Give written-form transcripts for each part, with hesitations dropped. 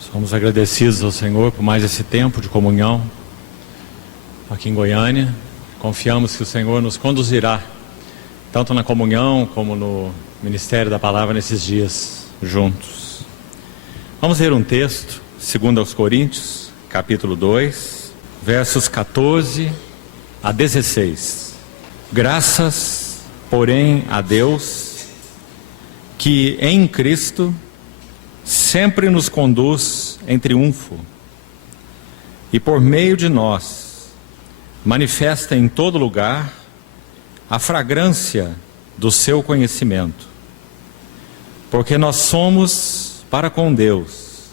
Somos agradecidos ao Senhor por mais esse tempo de comunhão aqui em Goiânia. Confiamos que o Senhor nos conduzirá, tanto na comunhão como no ministério da palavra nesses dias juntos. Vamos ler um texto, 2 Coríntios, capítulo 2, versos 14 a 16. Graças, porém, a Deus, que em Cristo sempre nos conduz em triunfo e por meio de nós manifesta em todo lugar a fragrância do seu conhecimento, porque nós somos para com Deus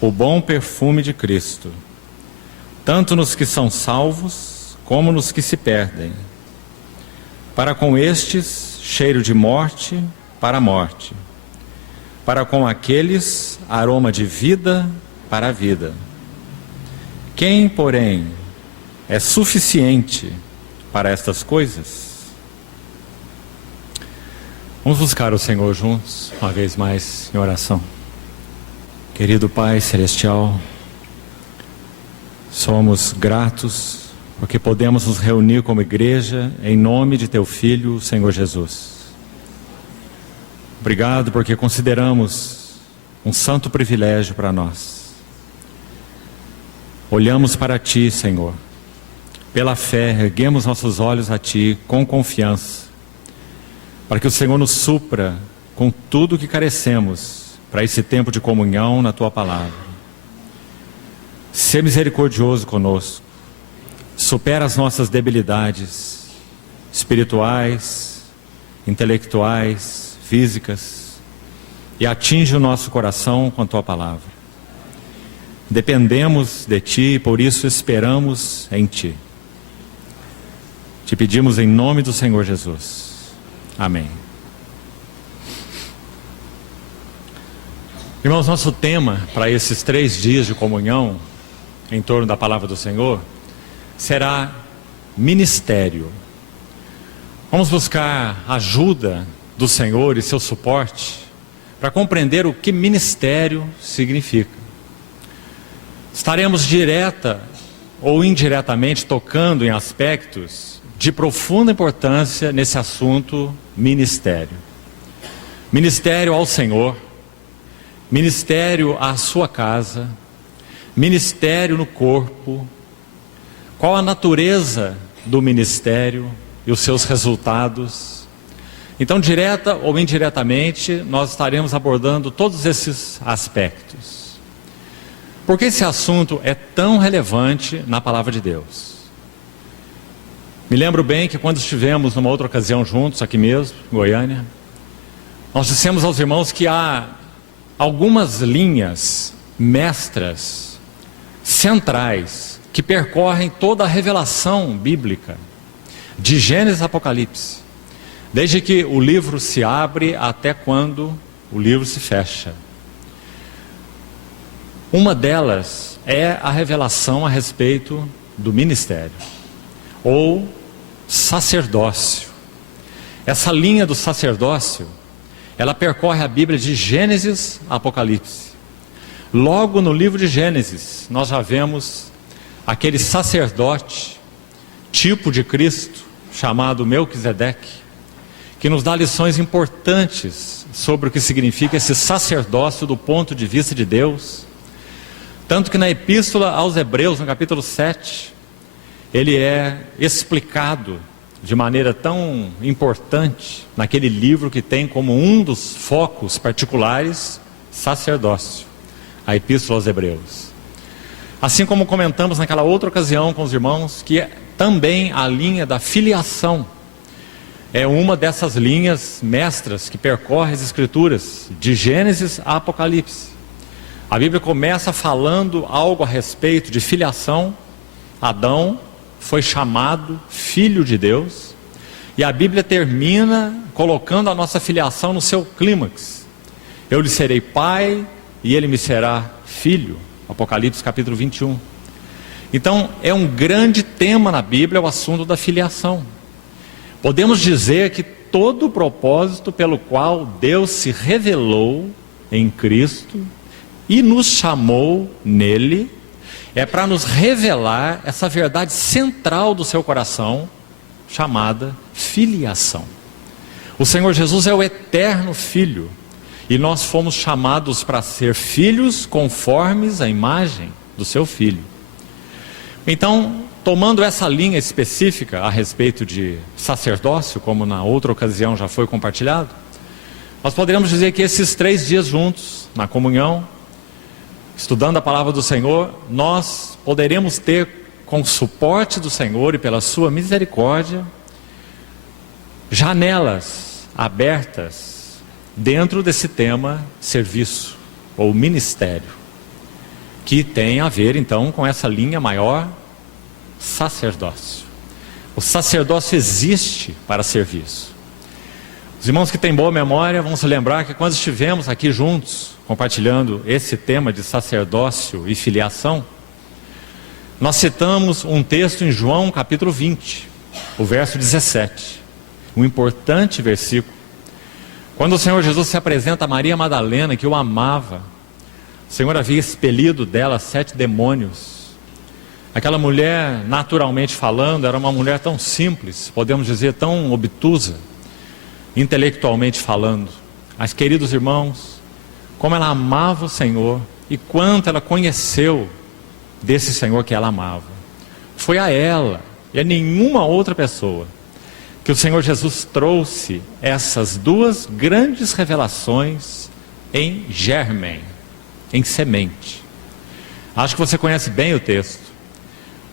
o bom perfume de Cristo, tanto nos que são salvos como nos que se perdem. Para com estes, cheiro de morte para a morte, para com aqueles, aroma de vida para a vida. Quem, porém, é suficiente para estas coisas? Vamos buscar o Senhor juntos, uma vez mais, em oração. Querido Pai Celestial, somos gratos porque podemos nos reunir como igreja em nome de Teu Filho, o Senhor Jesus. Obrigado porque consideramos um santo privilégio para nós. Olhamos para Ti, Senhor. Pela fé, erguemos nossos olhos a Ti com confiança, para que o Senhor nos supra com tudo o que carecemos para esse tempo de comunhão na Tua palavra. Sê misericordioso conosco. Supera as nossas debilidades espirituais, intelectuais, físicas, e atinge o nosso coração com a Tua palavra. Dependemos de Ti e por isso esperamos em Ti. Te pedimos em nome do Senhor Jesus. Amém. Irmãos, nosso tema para esses 3 dias de comunhão em torno da palavra do Senhor será ministério. Vamos buscar ajuda do Senhor e seu suporte para compreender o que ministério significa. Estaremos direta ou indiretamente tocando em aspectos de profunda importância nesse assunto ministério. Ministério ao Senhor, ministério à sua casa, ministério no corpo. Qual a natureza do ministério e os seus resultados? Então, direta ou indiretamente, nós estaremos abordando todos esses aspectos. Por que esse assunto é tão relevante na palavra de Deus? Me lembro bem que quando estivemos numa outra ocasião juntos, aqui mesmo, em Goiânia, nós dissemos aos irmãos que há algumas linhas mestras, centrais, que percorrem toda a revelação bíblica, de Gênesis a Apocalipse, desde que o livro se abre até quando o livro se fecha. Uma delas é a revelação a respeito do ministério, ou sacerdócio. Essa linha do sacerdócio, ela percorre a Bíblia de Gênesis a Apocalipse. Logo no livro de Gênesis, nós já vemos aquele sacerdote, tipo de Cristo, chamado Melquisedeque, que nos dá lições importantes sobre o que significa esse sacerdócio do ponto de vista de Deus. Tanto que na Epístola aos Hebreus, no capítulo 7, ele é explicado de maneira tão importante naquele livro que tem como um dos focos particulares sacerdócio, a Epístola aos Hebreus. Assim como comentamos naquela outra ocasião com os irmãos, que também a linha da filiação é uma dessas linhas mestras que percorre as Escrituras, de Gênesis a Apocalipse. A Bíblia começa falando algo a respeito de filiação. Adão foi chamado filho de Deus, e a Bíblia termina colocando a nossa filiação no seu clímax. Eu lhe serei pai e ele me será filho. Apocalipse capítulo 21. Então é um grande tema na Bíblia o assunto da filiação. Podemos dizer que todo o propósito pelo qual Deus se revelou em Cristo e nos chamou nele, é para nos revelar essa verdade central do seu coração, chamada filiação. O Senhor Jesus é o eterno Filho, e nós fomos chamados para ser filhos conformes à imagem do seu Filho. Então, tomando essa linha específica a respeito de sacerdócio, como na outra ocasião já foi compartilhado, nós poderíamos dizer que esses 3 dias juntos, na comunhão, estudando a palavra do Senhor, nós poderemos ter, com o suporte do Senhor e pela sua misericórdia, janelas abertas dentro desse tema serviço ou ministério, que tem a ver então com essa linha maior, sacerdócio. O sacerdócio existe para serviço. Os irmãos que têm boa memória vão se lembrar que quando estivemos aqui juntos compartilhando esse tema de sacerdócio e filiação, nós citamos um texto em João capítulo 20, o verso 17, um importante versículo. Quando o Senhor Jesus se apresenta a Maria Madalena, que o amava, o Senhor havia expelido dela 7 demônios. Aquela mulher, naturalmente falando, era uma mulher tão simples, podemos dizer tão obtusa, intelectualmente falando. Mas, queridos irmãos, como ela amava o Senhor e quanto ela conheceu desse Senhor que ela amava. Foi a ela e a nenhuma outra pessoa que o Senhor Jesus trouxe essas 2 grandes revelações em germen, em semente. Acho que você conhece bem o texto.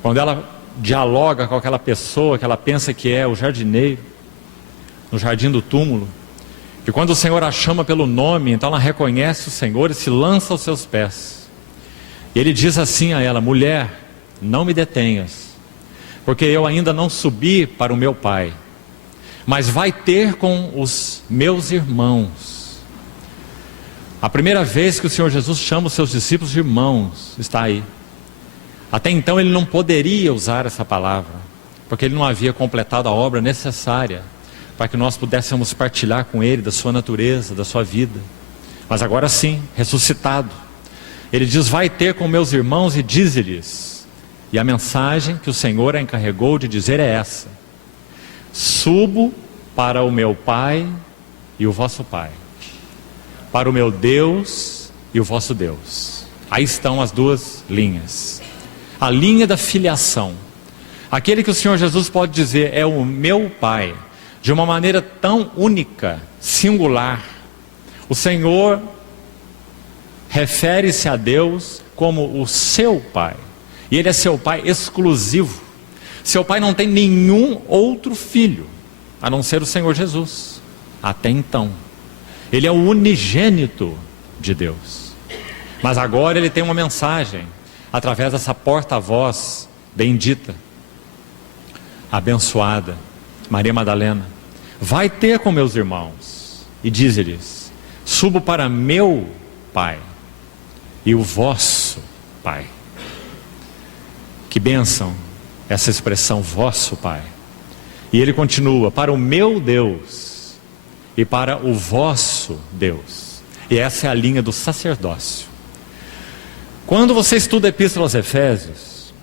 Quando ela dialoga com aquela pessoa que ela pensa que é o jardineiro, no jardim do túmulo, e quando o Senhor a chama pelo nome, então ela reconhece o Senhor e se lança aos seus pés. E ele diz assim a ela: mulher, não me detenhas, porque eu ainda não subi para o meu Pai, mas vai ter com os meus irmãos. A primeira vez que o Senhor Jesus chama os seus discípulos de irmãos, está aí. Até então ele não poderia usar essa palavra, porque ele não havia completado a obra necessária para que nós pudéssemos partilhar com ele da sua natureza, da sua vida. Mas agora sim, ressuscitado, ele diz: vai ter com meus irmãos e dize-lhes. E a mensagem que o Senhor a encarregou de dizer é essa: subo para o meu Pai e o vosso Pai, para o meu Deus e o vosso Deus. Aí estão as 2 linhas. A linha da filiação, aquele que o Senhor Jesus pode dizer é o meu Pai, de uma maneira tão única, singular. O Senhor refere-se a Deus como o seu Pai, e Ele é seu Pai exclusivo. Seu Pai não tem nenhum outro filho, a não ser o Senhor Jesus, até então. Ele é o unigênito de Deus. Mas agora Ele tem uma mensagem, através dessa porta-voz bendita, abençoada, Maria Madalena: vai ter com meus irmãos e dize-lhes: subo para meu Pai e o vosso Pai. Que bênção essa expressão, vosso Pai. E ele continua: para o meu Deus e para o vosso Deus. E essa é a linha do sacerdócio. Quando você estuda a Epístola aos Efésios,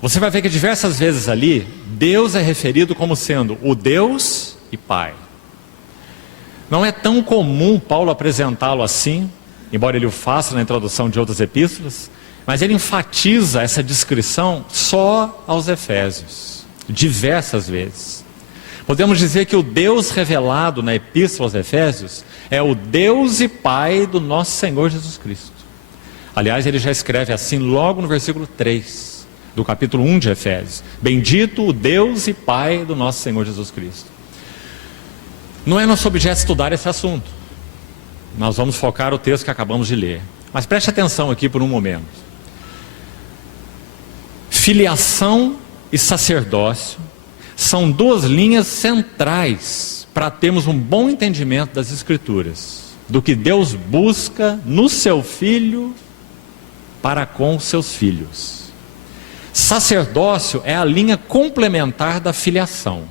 você vai ver que diversas vezes ali Deus é referido como sendo o Deus e Pai. Não é tão comum Paulo apresentá-lo assim, embora ele o faça na introdução de outras epístolas, mas ele enfatiza essa descrição só aos Efésios, diversas vezes. Podemos dizer que o Deus revelado na Epístola aos Efésios é o Deus e Pai do nosso Senhor Jesus Cristo. Aliás, ele já escreve assim logo no versículo 3 do capítulo 1 de Efésios: bendito o Deus e Pai do nosso Senhor Jesus Cristo. Não é nosso objeto estudar esse assunto. Nós vamos focar o texto que acabamos de ler. Mas preste atenção aqui por um momento. Filiação e sacerdócio são 2 linhas centrais para termos um bom entendimento das Escrituras, do que Deus busca no seu Filho para com os seus filhos. Sacerdócio é a linha complementar da filiação.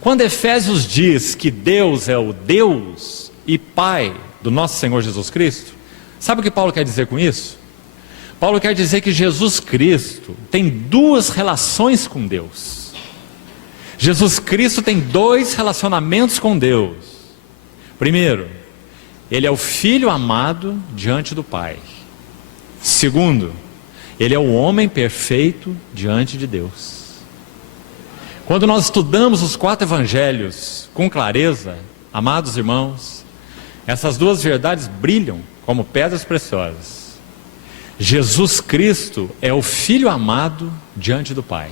Quando Efésios diz que Deus é o Deus e Pai do nosso Senhor Jesus Cristo, Sabe o que Paulo quer dizer com isso? Paulo quer dizer que Jesus Cristo tem duas relações com Deus. Jesus Cristo tem dois relacionamentos com Deus. Primeiro, Ele é o Filho amado diante do Pai. Segundo, Ele é o homem perfeito diante de Deus. Quando nós estudamos os 4 evangelhos com clareza, amados irmãos, essas duas verdades brilham como pedras preciosas. Jesus Cristo é o Filho amado diante do Pai.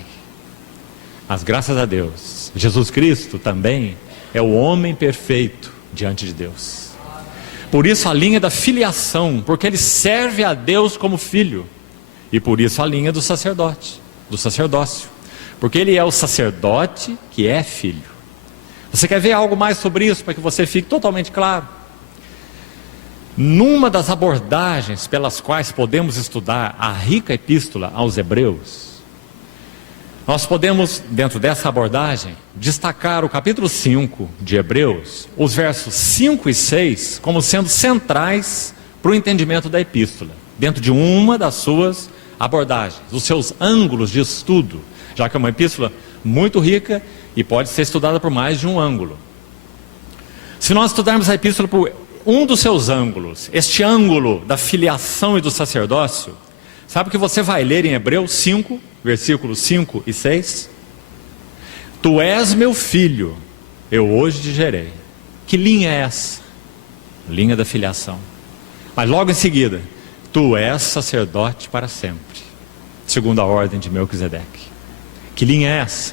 Mas graças a Deus, Jesus Cristo também é o homem perfeito diante de Deus. Por isso a linha da filiação, porque Ele serve a Deus como filho. E por isso a linha do sacerdote, do sacerdócio. Porque Ele é o sacerdote que é filho. Você quer ver algo mais sobre isso, para que você fique totalmente claro? Numa das abordagens pelas quais podemos estudar a rica epístola aos Hebreus, nós podemos, dentro dessa abordagem, destacar o capítulo 5 de Hebreus, os versos 5 e 6, como sendo centrais para o entendimento da epístola, dentro de uma das suas abordagens, dos seus ângulos de estudo, já que é uma epístola muito rica e pode ser estudada por mais de um ângulo. Se nós estudarmos a epístola por um dos seus ângulos, este ângulo da filiação e do sacerdócio, sabe o que você vai ler em Hebreus 5, versículos 5 e 6? Tu és meu filho, eu hoje te gerei. Que linha é essa? Linha da filiação. Mas logo em seguida, tu és sacerdote para sempre, segundo a ordem de Melquisedeque. Que linha é essa?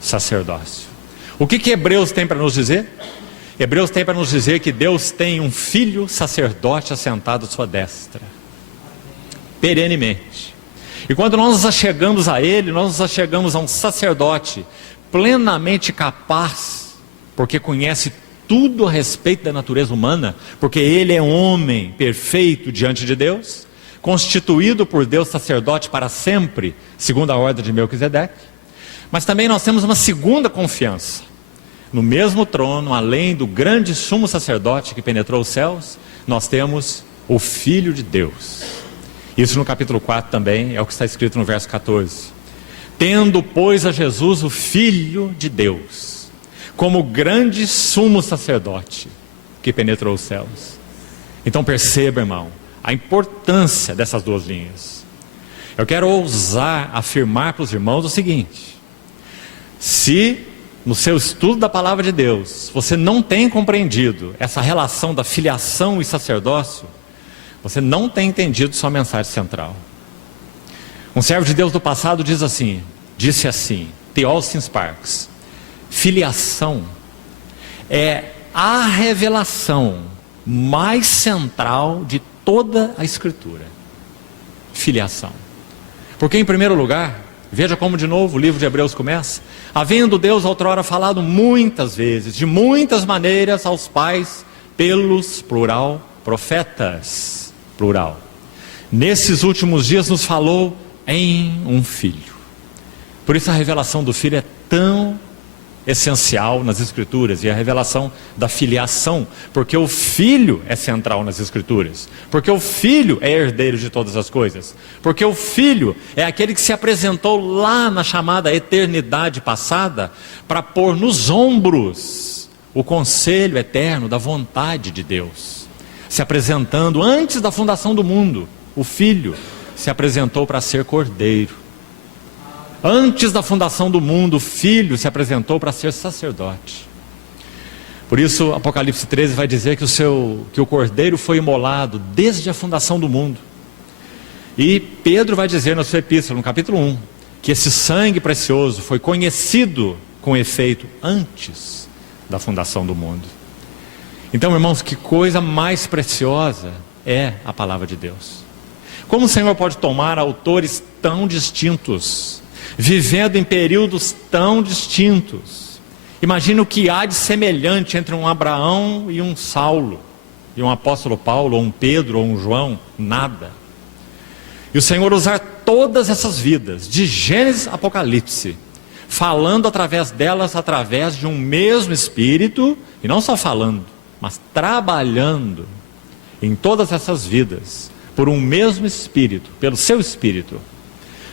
Sacerdócio. O que Hebreus tem para nos dizer? Hebreus tem para nos dizer que Deus tem um filho sacerdote assentado à sua destra, perenemente. E quando nós nos achegamos a Ele, nós nos achegamos a um sacerdote plenamente capaz, porque conhece tudo a respeito da natureza humana, porque Ele é homem perfeito diante de Deus, constituído por Deus sacerdote para sempre, segundo a ordem de Melquisedeque. Mas também nós temos uma segunda confiança. No mesmo trono, além do grande sumo sacerdote que penetrou os céus, nós temos o Filho de Deus. Isso no capítulo 4 também é o que está escrito no verso 14. Tendo, pois, a Jesus, o Filho de Deus, como grande sumo sacerdote que penetrou os céus. Então perceba, irmão, a importância dessas duas linhas. Eu quero ousar afirmar para os irmãos o seguinte: se no seu estudo da palavra de Deus você não tem compreendido essa relação da filiação e sacerdócio, você não tem entendido sua mensagem central. Um servo de Deus do passado disse assim, T. Austin Sparks: filiação é a revelação mais central de toda a Escritura. Filiação. Porque em primeiro lugar, veja como de novo o livro de Hebreus começa: havendo Deus outrora falado muitas vezes, de muitas maneiras aos pais, pelos, plural, profetas, plural. Nesses últimos dias nos falou em um filho. Por isso a revelação do filho é tão essencial nas Escrituras, e a revelação da filiação, porque o filho é central nas Escrituras, porque o filho é herdeiro de todas as coisas, porque o filho é aquele que se apresentou lá na chamada eternidade passada para pôr nos ombros o conselho eterno da vontade de Deus, se apresentando antes da fundação do mundo. O filho se apresentou para ser cordeiro. Antes da fundação do mundo, o Filho se apresentou para ser sacerdote. Por isso, Apocalipse 13 vai dizer que o Cordeiro foi imolado desde a fundação do mundo. E Pedro vai dizer na sua epístola, no capítulo 1, que esse sangue precioso foi conhecido com efeito antes da fundação do mundo. Então, irmãos, que coisa mais preciosa é a palavra de Deus. Como o Senhor pode tomar autores tão distintos, vivendo em períodos tão distintos? Imagina o que há de semelhante entre um Abraão e um Saulo, e um apóstolo Paulo, ou um Pedro, ou um João. Nada. E o Senhor usar todas essas vidas, de Gênesis a Apocalipse, falando através delas, através de um mesmo Espírito, e não só falando, mas trabalhando em todas essas vidas, por um mesmo Espírito, pelo seu Espírito.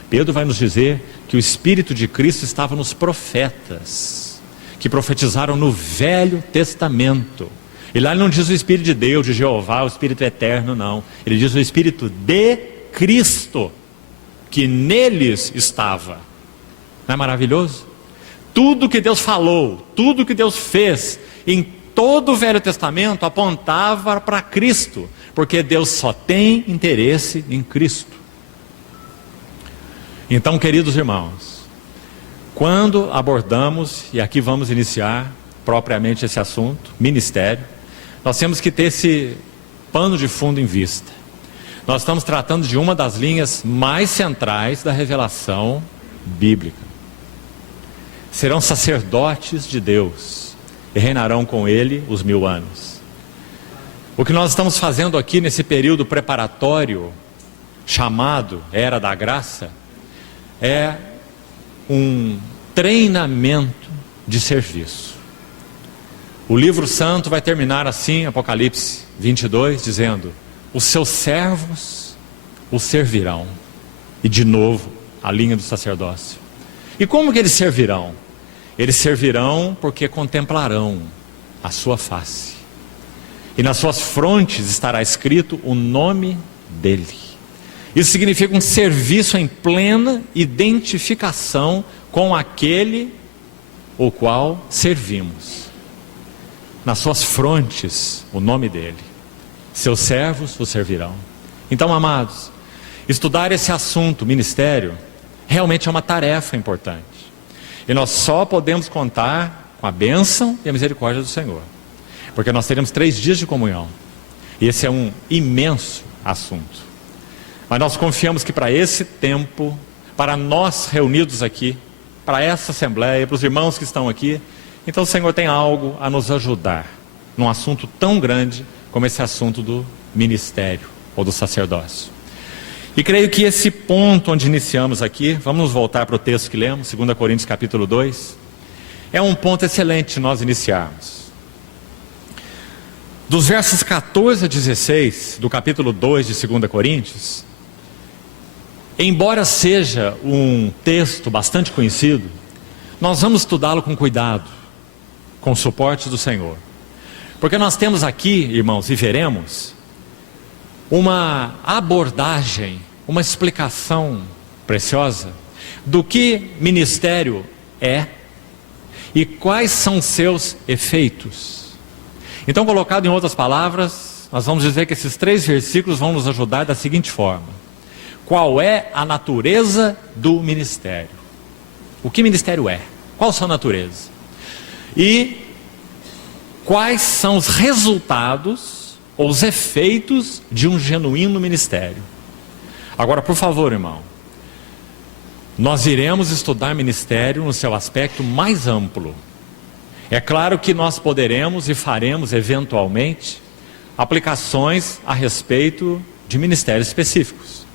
Pedro vai nos dizer que o Espírito de Cristo estava nos profetas, que profetizaram no Velho Testamento. E lá ele não diz o Espírito de Deus, de Jeová, o Espírito eterno, não. Ele diz o Espírito de Cristo, que neles estava. Não é maravilhoso? Tudo que Deus falou, tudo que Deus fez, em todo o Velho Testamento apontava para Cristo, porque Deus só tem interesse em Cristo. Então, queridos irmãos, quando abordamos, e aqui vamos iniciar propriamente esse assunto, ministério, nós temos que ter esse pano de fundo em vista. Nós estamos tratando de uma das linhas mais centrais da revelação bíblica. Serão sacerdotes de Deus e reinarão com Ele os 1000 anos. O que nós estamos fazendo aqui nesse período preparatório, chamado Era da Graça, é um treinamento de serviço. O livro santo vai terminar assim, Apocalipse 22, dizendo: os seus servos o servirão. E de novo, a linha do sacerdócio. E como que eles servirão? Eles servirão porque contemplarão a sua face. E nas suas frontes estará escrito o nome dele. Isso significa um serviço em plena identificação com aquele o qual servimos. Nas suas frontes, o nome dele. Seus servos o servirão. Então, amados, estudar esse assunto, ministério, realmente é uma tarefa importante. E nós só podemos contar com a bênção e a misericórdia do Senhor. Porque nós teremos 3 dias de comunhão. E esse é um imenso assunto. Mas nós confiamos que para esse tempo, para nós reunidos aqui, para essa assembleia, para os irmãos que estão aqui, então o Senhor tem algo a nos ajudar num assunto tão grande como esse assunto do ministério ou do sacerdócio. E creio que esse ponto onde iniciamos aqui, vamos nos voltar para o texto que lemos, 2 Coríntios capítulo 2, é um ponto excelente de nós iniciarmos. Dos versos 14 a 16 do capítulo 2 de 2 Coríntios, embora seja um texto bastante conhecido, nós vamos estudá-lo com cuidado, com o suporte do Senhor. Porque nós temos aqui, irmãos, e veremos, uma abordagem, uma explicação preciosa do que ministério é e quais são seus efeitos. Então, colocado em outras palavras, nós vamos dizer que esses 3 versículos vão nos ajudar da seguinte forma: qual é a natureza do ministério? O que ministério é? Qual a sua natureza? E quais são os resultados ou os efeitos de um genuíno ministério? Agora, por favor, irmão, nós iremos estudar ministério no seu aspecto mais amplo. É claro que nós poderemos e faremos eventualmente aplicações a respeito de ministérios específicos.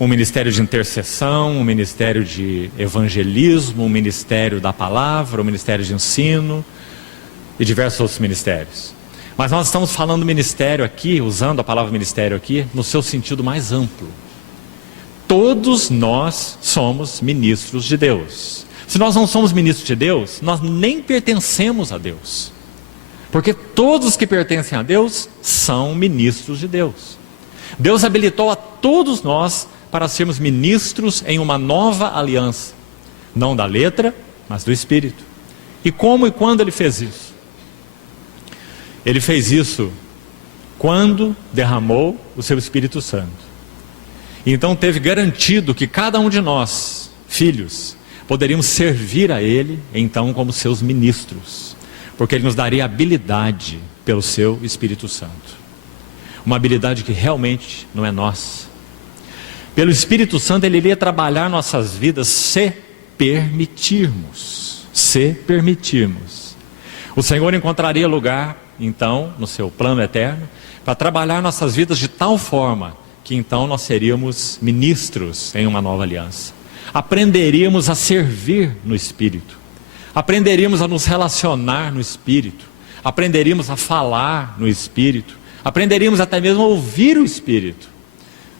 Um ministério de intercessão, um ministério de evangelismo, um ministério da palavra, um ministério de ensino e diversos outros ministérios. Mas nós estamos falando ministério aqui, usando a palavra ministério aqui, no seu sentido mais amplo. Todos nós somos ministros de Deus. Se nós não somos ministros de Deus, nós nem pertencemos a Deus. Porque todos que pertencem a Deus são ministros de Deus. Deus habilitou a todos nós para sermos ministros em uma nova aliança. Não da letra, mas do Espírito. E como e quando Ele fez isso? Ele fez isso quando derramou o seu Espírito Santo. Então teve garantido que cada um de nós, filhos, poderíamos servir a Ele, então, como seus ministros. Porque Ele nos daria habilidade pelo seu Espírito Santo. Uma habilidade que realmente não é nossa. Pelo Espírito Santo Ele iria trabalhar nossas vidas se permitirmos. Se permitirmos. O Senhor encontraria lugar, então, no seu plano eterno, para trabalhar nossas vidas de tal forma que então nós seríamos ministros em uma nova aliança. Aprenderíamos a servir no Espírito. Aprenderíamos a nos relacionar no Espírito. Aprenderíamos a falar no Espírito. Aprenderíamos até mesmo a ouvir o Espírito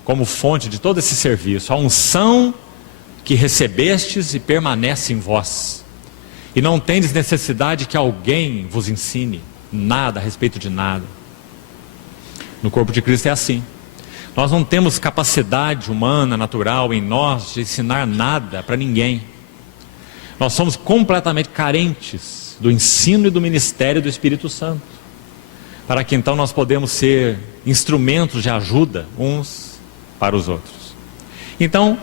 como fonte de todo esse serviço. A unção que recebestes e permanece em vós. E não tendes necessidade que alguém vos ensine nada a respeito de nada. No corpo de Cristo é assim. Nós não temos capacidade humana, natural em nós de ensinar nada para ninguém. Nós somos completamente carentes do ensino e do ministério do Espírito Santo. Para que então nós podemos ser instrumentos de ajuda uns para os outros. Então,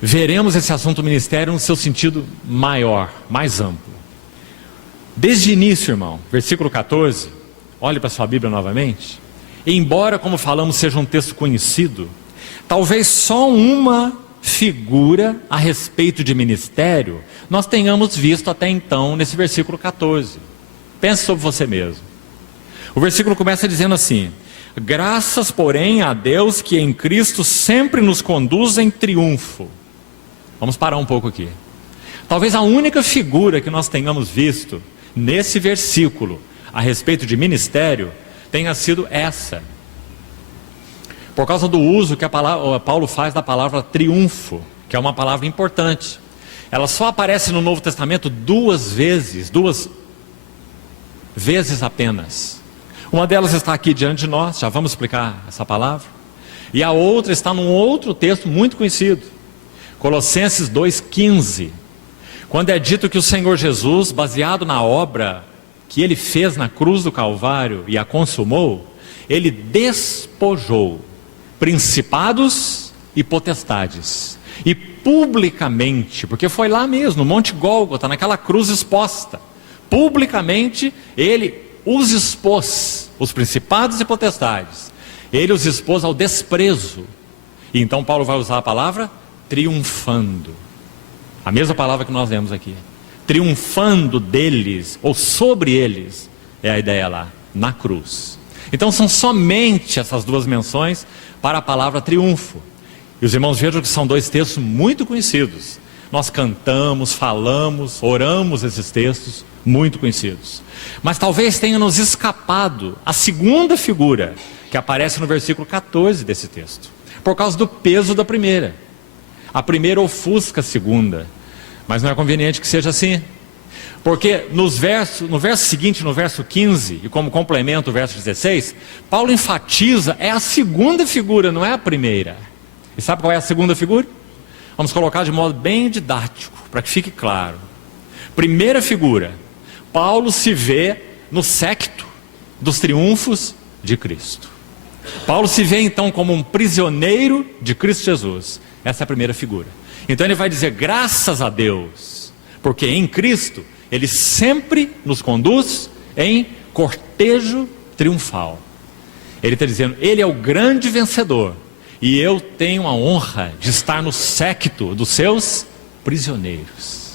veremos esse assunto ministério no seu sentido maior, mais amplo. Desde o início, irmão, versículo 14, olhe para sua Bíblia novamente. Embora, como falamos, seja um texto conhecido, talvez só uma figura a respeito de ministério nós tenhamos visto até então nesse versículo 14. Pense sobre você mesmo. O versículo começa dizendo assim: graças, porém, a Deus que em Cristo sempre nos conduz em triunfo. Vamos parar um pouco aqui. Talvez a única figura que nós tenhamos visto nesse versículo a respeito de ministério tenha sido essa. Por causa do uso que Paulo faz da palavra triunfo, que é uma palavra importante. Ela só aparece no Novo Testamento duas vezes apenas. Uma delas está aqui diante de nós, já vamos explicar essa palavra. E a outra está num outro texto muito conhecido, Colossenses 2,15, quando é dito que o Senhor Jesus, baseado na obra que Ele fez na cruz do Calvário e a consumou, Ele despojou principados e potestades, e publicamente, porque foi lá mesmo, no Monte Gólgota, naquela cruz exposta, publicamente Ele os expôs, os principados e potestades, Ele os expôs ao desprezo. E então Paulo vai usar a palavra triunfando, a mesma palavra que nós lemos aqui, triunfando deles, ou sobre eles, é a ideia lá, na cruz. Então são somente essas duas menções para a palavra triunfo. E os irmãos vejam que são dois textos muito conhecidos. Nós cantamos, falamos, oramos esses textos muito conhecidos. Mas talvez tenha nos escapado a segunda figura que aparece no versículo 14 desse texto, por causa do peso da primeira. A primeira ofusca a segunda, mas não é conveniente que seja assim, porque no verso seguinte, no verso 15, e como complemento o verso 16, Paulo enfatiza, é a segunda figura, não é a primeira. E sabe qual é a segunda figura? Vamos colocar de modo bem didático, para que fique claro. Primeira figura, Paulo se vê no séquito dos triunfos de Cristo. Paulo se vê então como um prisioneiro de Cristo Jesus. Essa é a primeira figura. Então ele vai dizer graças a Deus, porque em Cristo Ele sempre nos conduz em cortejo triunfal. Ele está dizendo, Ele é o grande vencedor, e eu tenho a honra de estar no séquito dos seus prisioneiros.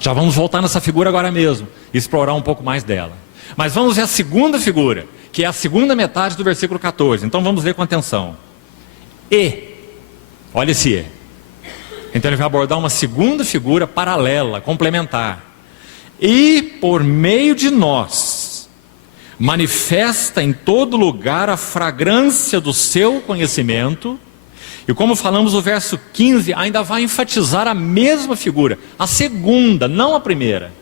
Já vamos voltar nessa figura agora mesmo, e explorar um pouco mais dela. Mas vamos ver a segunda figura, que é a segunda metade do versículo 14. Então vamos ler com atenção. Olha esse E. Então ele vai abordar uma segunda figura paralela, complementar. E por meio de nós, manifesta em todo lugar a fragrância do seu conhecimento. E como falamos no verso 15, ainda vai enfatizar a mesma figura, a segunda, não a primeira.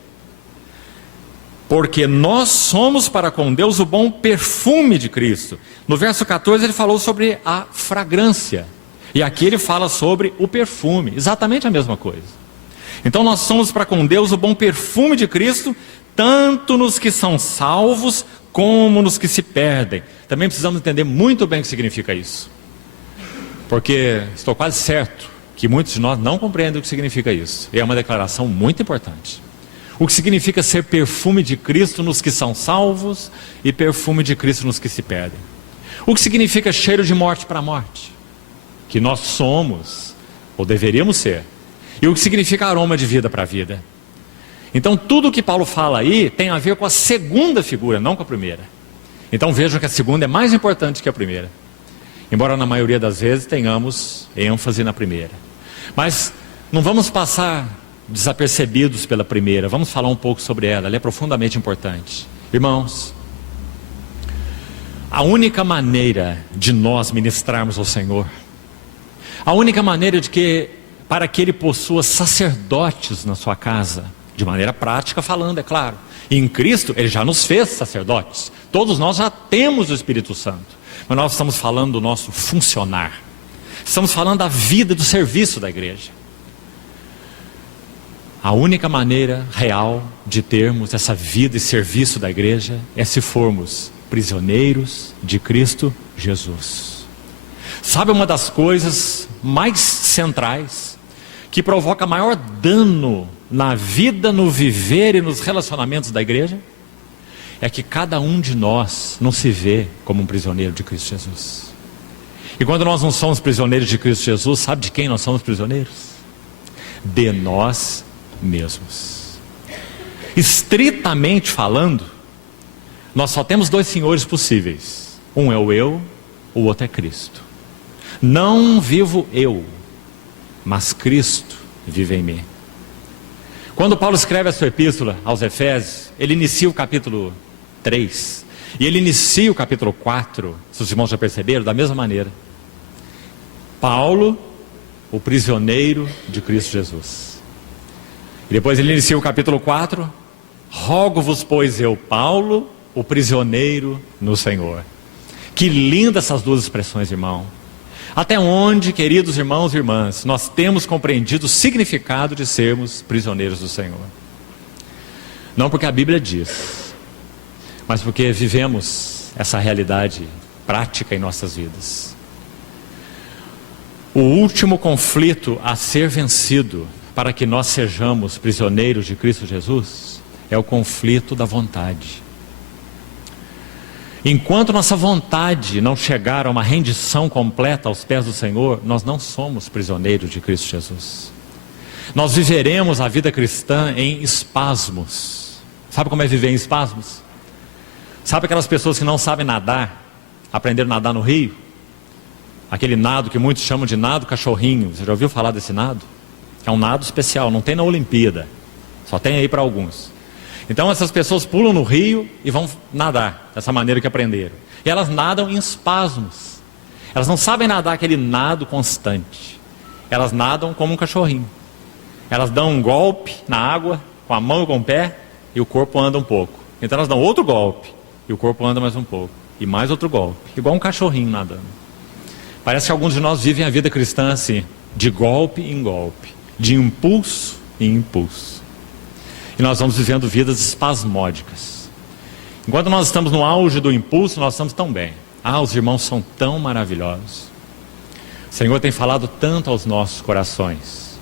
Porque nós somos para com Deus o bom perfume de Cristo. No verso 14 ele falou sobre a fragrância. E aqui ele fala sobre o perfume, exatamente a mesma coisa. Então nós somos para com Deus o bom perfume de Cristo, tanto nos que são salvos, como nos que se perdem. Também precisamos entender muito bem o que significa isso. Porque estou quase certo que muitos de nós não compreendem o que significa isso. E é uma declaração muito importante. O que significa ser perfume de Cristo nos que são salvos e perfume de Cristo nos que se perdem. O que significa cheiro de morte para morte? Que nós somos, ou deveríamos ser. E o que significa aroma de vida para a vida. Então tudo o que Paulo fala aí tem a ver com a segunda figura, não com a primeira. Então vejam que a segunda é mais importante que a primeira, embora na maioria das vezes tenhamos ênfase na primeira. Mas não vamos passar desapercebidos pela primeira, vamos falar um pouco sobre ela, ela é profundamente importante. Irmãos, A única maneira de nós ministrarmos ao Senhor, a única maneira para que Ele possua sacerdotes na sua casa, de maneira prática falando, é claro. E em Cristo, Ele já nos fez sacerdotes. Todos nós já temos o Espírito Santo. Mas nós estamos falando do nosso funcionar. Estamos falando da vida, do serviço da igreja. A única maneira real de termos essa vida e serviço da igreja é se formos prisioneiros de Cristo Jesus. Sabe uma das coisas mais centrais que provoca maior dano na vida, no viver e nos relacionamentos da igreja? É que cada um de nós não se vê como um prisioneiro de Cristo Jesus. E quando nós não somos prisioneiros de Cristo Jesus, sabe de quem nós somos prisioneiros? De nós mesmos. Estritamente falando, nós só temos dois senhores possíveis. Um é o eu, o outro é Cristo. Não vivo eu, mas Cristo vive em mim. Quando Paulo escreve a sua epístola aos Efésios, ele inicia o capítulo 3 e ele inicia o capítulo 4, se os irmãos já perceberam, da mesma maneira. Paulo, o prisioneiro de Cristo Jesus. E depois ele inicia o capítulo 4, rogo-vos, pois eu, Paulo, o prisioneiro no Senhor. Que linda essas duas expressões, irmão. Até onde, queridos irmãos e irmãs, nós temos compreendido o significado de sermos prisioneiros do Senhor. Não porque a Bíblia diz, mas porque vivemos essa realidade prática em nossas vidas. O último conflito a ser vencido para que nós sejamos prisioneiros de Cristo Jesus é o conflito da vontade. Enquanto nossa vontade não chegar a uma rendição completa aos pés do Senhor, nós não somos prisioneiros de Cristo Jesus. Nós viveremos a vida cristã em espasmos. Sabe como é viver em espasmos? Sabe aquelas pessoas que não sabem nadar, aprenderam a nadar no rio? Aquele nado que muitos chamam de nado cachorrinho. Você já ouviu falar desse nado? É um nado especial, não tem na Olimpíada. Só tem aí para alguns. Então essas pessoas pulam no rio e vão nadar, dessa maneira que aprenderam. E elas nadam em espasmos. Elas não sabem nadar aquele nado constante. Elas nadam como um cachorrinho. Elas dão um golpe na água, com a mão e com o pé, e o corpo anda um pouco. Então elas dão outro golpe, e o corpo anda mais um pouco. E mais outro golpe, igual um cachorrinho nadando. Parece que alguns de nós vivem a vida cristã assim, de golpe em golpe, de impulso em impulso. E nós vamos vivendo vidas espasmódicas. Enquanto nós estamos no auge do impulso, nós estamos tão bem. Os irmãos são tão maravilhosos. O Senhor tem falado tanto aos nossos corações.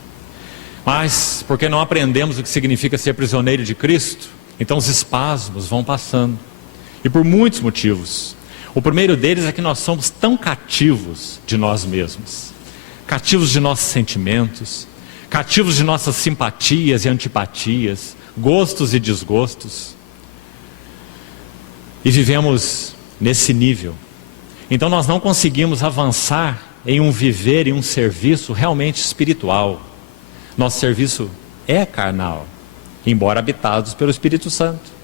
Mas, porque não aprendemos o que significa ser prisioneiro de Cristo, então os espasmos vão passando. E por muitos motivos. O primeiro deles é que nós somos tão cativos de nós mesmos. Cativos de nossos sentimentos. Cativos de nossas simpatias e antipatias. Gostos e desgostos. E vivemos nesse nível. Então nós não conseguimos avançar em um viver e um serviço realmente espiritual. Nosso serviço é carnal, embora habitados pelo Espírito Santo.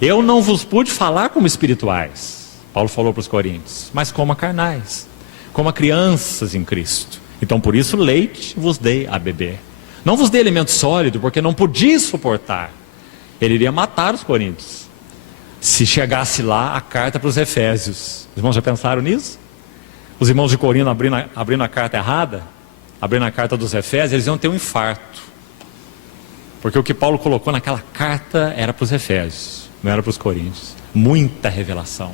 Eu não vos pude falar como espirituais, Paulo falou para os Coríntios, mas como a carnais, como a crianças em Cristo. Então por isso leite vos dei a beber. Não vos dei alimento sólido, porque não podia suportar. Ele iria matar os coríntios se chegasse lá a carta para os Efésios. Os irmãos já pensaram nisso? Os irmãos de Corinto abrindo a carta errada, abrindo a carta dos Efésios, eles iam ter um infarto. Porque o que Paulo colocou naquela carta era para os Efésios, não era para os coríntios. Muita revelação,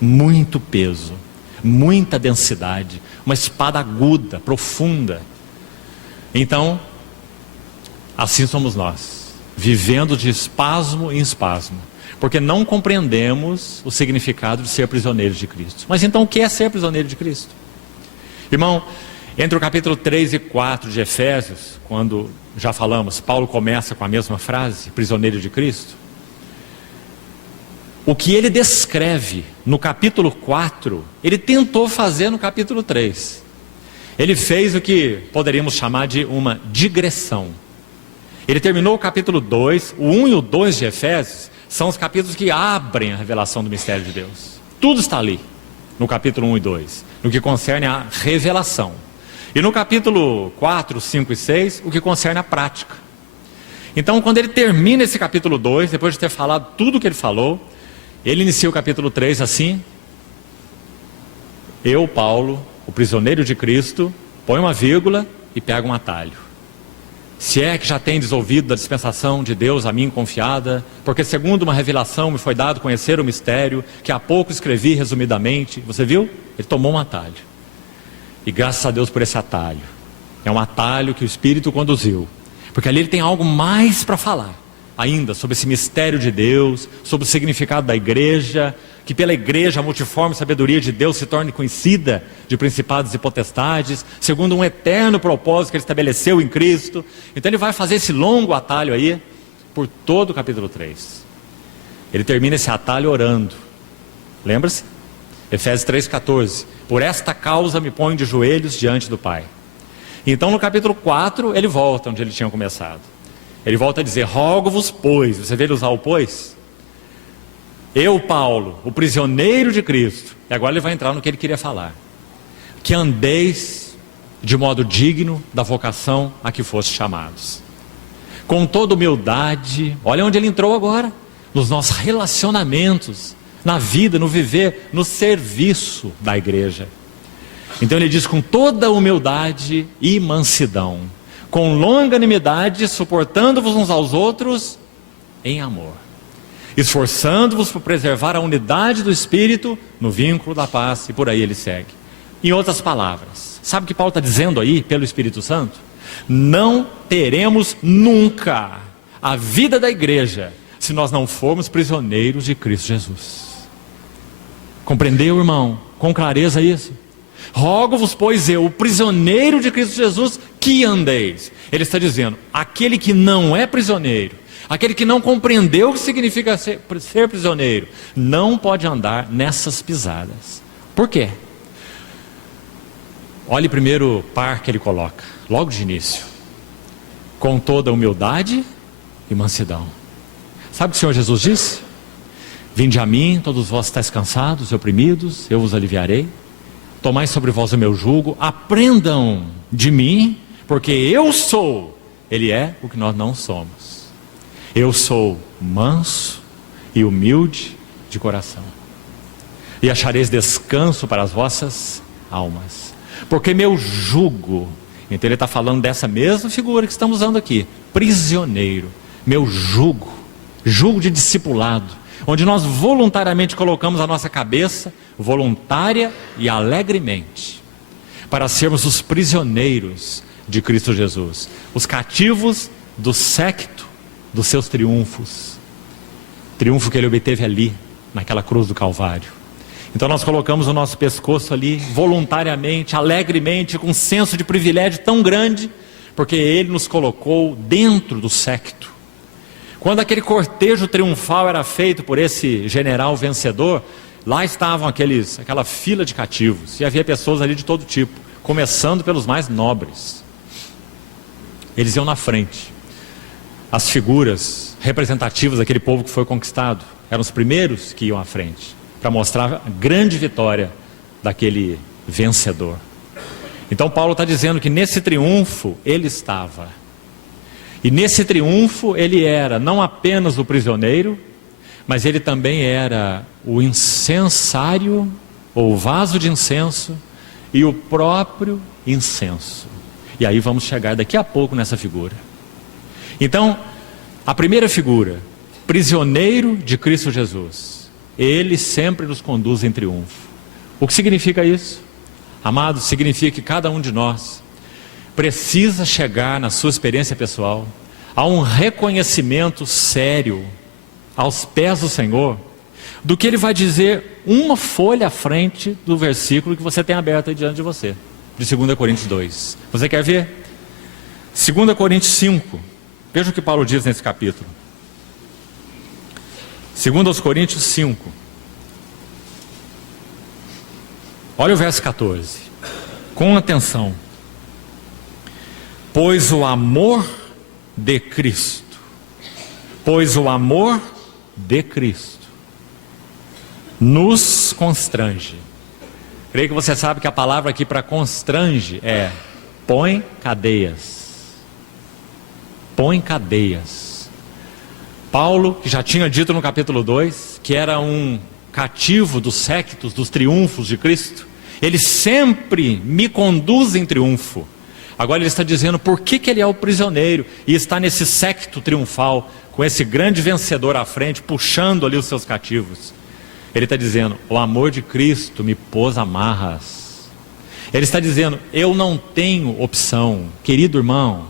muito peso, muita densidade, uma espada aguda, profunda. Então, assim somos nós, vivendo de espasmo em espasmo, porque não compreendemos o significado de ser prisioneiros de Cristo. Mas então o que é ser prisioneiro de Cristo? Irmão, entre o capítulo 3 e 4 de Efésios, quando já falamos, Paulo começa com a mesma frase, prisioneiro de Cristo. O que ele descreve no capítulo 4, ele tentou fazer no capítulo 3. Ele fez o que poderíamos chamar de uma digressão. Ele terminou o capítulo 2, o 1 e o 2 de Efésios, são os capítulos que abrem a revelação do mistério de Deus. Tudo está ali, no capítulo 1 e 2, no que concerne a revelação. E no capítulo 4, 5 e 6, o que concerne a prática. Então, quando ele termina esse capítulo 2, depois de ter falado tudo o que ele falou, ele inicia o capítulo 3 assim: eu, Paulo, o prisioneiro de Cristo, põe uma vírgula e pega um atalho. Se é que já tendes ouvido da dispensação de Deus a mim confiada, porque segundo uma revelação me foi dado conhecer o mistério, que há pouco escrevi resumidamente. Você viu? Ele tomou um atalho. E graças a Deus por esse atalho. É um atalho que o Espírito conduziu. Porque ali ele tem algo mais para falar ainda sobre esse mistério de Deus, sobre o significado da igreja, que pela igreja a multiforme sabedoria de Deus se torne conhecida de principados e potestades, segundo um eterno propósito que ele estabeleceu em Cristo. Então ele vai fazer esse longo atalho aí, por todo o capítulo 3. Ele termina esse atalho orando. Lembra-se? Efésios 3,14. Por esta causa me ponho de joelhos diante do Pai. Então no capítulo 4 ele volta onde ele tinha começado. Ele volta a dizer: rogo-vos, pois. Você vê ele usar o pois? Eu, Paulo, o prisioneiro de Cristo. E agora ele vai entrar no que ele queria falar: que andeis de modo digno da vocação a que foste chamados, com toda humildade. Olha onde ele entrou agora: nos nossos relacionamentos, na vida, no viver, no serviço da igreja. Então ele diz: com toda humildade e mansidão, com longanimidade, suportando-vos uns aos outros em amor, esforçando-vos por preservar a unidade do Espírito no vínculo da paz. E por aí ele segue. Em outras palavras, sabe o que Paulo está dizendo aí pelo Espírito Santo? Não teremos nunca a vida da igreja se nós não formos prisioneiros de Cristo Jesus. Compreendeu, irmão? Com clareza isso? Rogo-vos, pois eu, o prisioneiro de Cristo Jesus, que andeis. Ele está dizendo: aquele que não é prisioneiro, aquele que não compreendeu o que significa ser prisioneiro, não pode andar nessas pisadas. Por quê? Olhe o primeiro par que ele coloca, logo de início: com toda humildade e mansidão. Sabe o que o Senhor Jesus disse? Vinde a mim, todos vós estáis cansados e oprimidos, eu vos aliviarei. Tomai sobre vós o meu jugo, aprendam de mim, porque eu sou. Ele é o que nós não somos. Eu sou manso e humilde de coração, e achareis descanso para as vossas almas, porque meu jugo. Então ele está falando dessa mesma figura que estamos usando aqui: prisioneiro. Meu jugo, jugo de discipulado, onde nós voluntariamente colocamos a nossa cabeça, voluntária e alegremente, para sermos os prisioneiros de Cristo Jesus, os cativos do séquito dos seus triunfos, triunfo que ele obteve ali, naquela cruz do Calvário. Então nós colocamos o nosso pescoço ali, voluntariamente, alegremente, com um senso de privilégio tão grande, porque ele nos colocou dentro do séquito. Quando aquele cortejo triunfal era feito por esse general vencedor, lá estavam aquela fila de cativos, e havia pessoas ali de todo tipo, começando pelos mais nobres. Eles iam na frente. As figuras representativas daquele povo que foi conquistado eram os primeiros que iam à frente, para mostrar a grande vitória daquele vencedor. Então Paulo está dizendo que nesse triunfo ele estava. E nesse triunfo ele era não apenas o prisioneiro, mas ele também era o incensário, ou vaso de incenso, e o próprio incenso. E aí vamos chegar daqui a pouco nessa figura. Então, a primeira figura, prisioneiro de Cristo Jesus, ele sempre nos conduz em triunfo. O que significa isso? Amados, significa que cada um de nós precisa chegar na sua experiência pessoal a um reconhecimento sério aos pés do Senhor, do que ele vai dizer uma folha à frente do versículo que você tem aberto aí diante de você, de 2 Coríntios 2. Você quer ver? 2 Coríntios 5. Veja o que Paulo diz nesse capítulo. 2 Coríntios 5. Olha o verso 14. Com atenção. Pois o amor de Cristo. Pois o amor de Cristo nos constrange. Creio que você sabe que a palavra aqui para constrange é põe cadeias. Põe cadeias. Paulo, que já tinha dito no capítulo 2, que era um cativo dos séquitos, dos triunfos de Cristo, ele sempre me conduz em triunfo. Agora ele está dizendo por que ele é o prisioneiro e está nesse séquito triunfal, com esse grande vencedor à frente, puxando ali os seus cativos. Ele está dizendo, o amor de Cristo me pôs amarras. Ele está dizendo, eu não tenho opção. Querido irmão,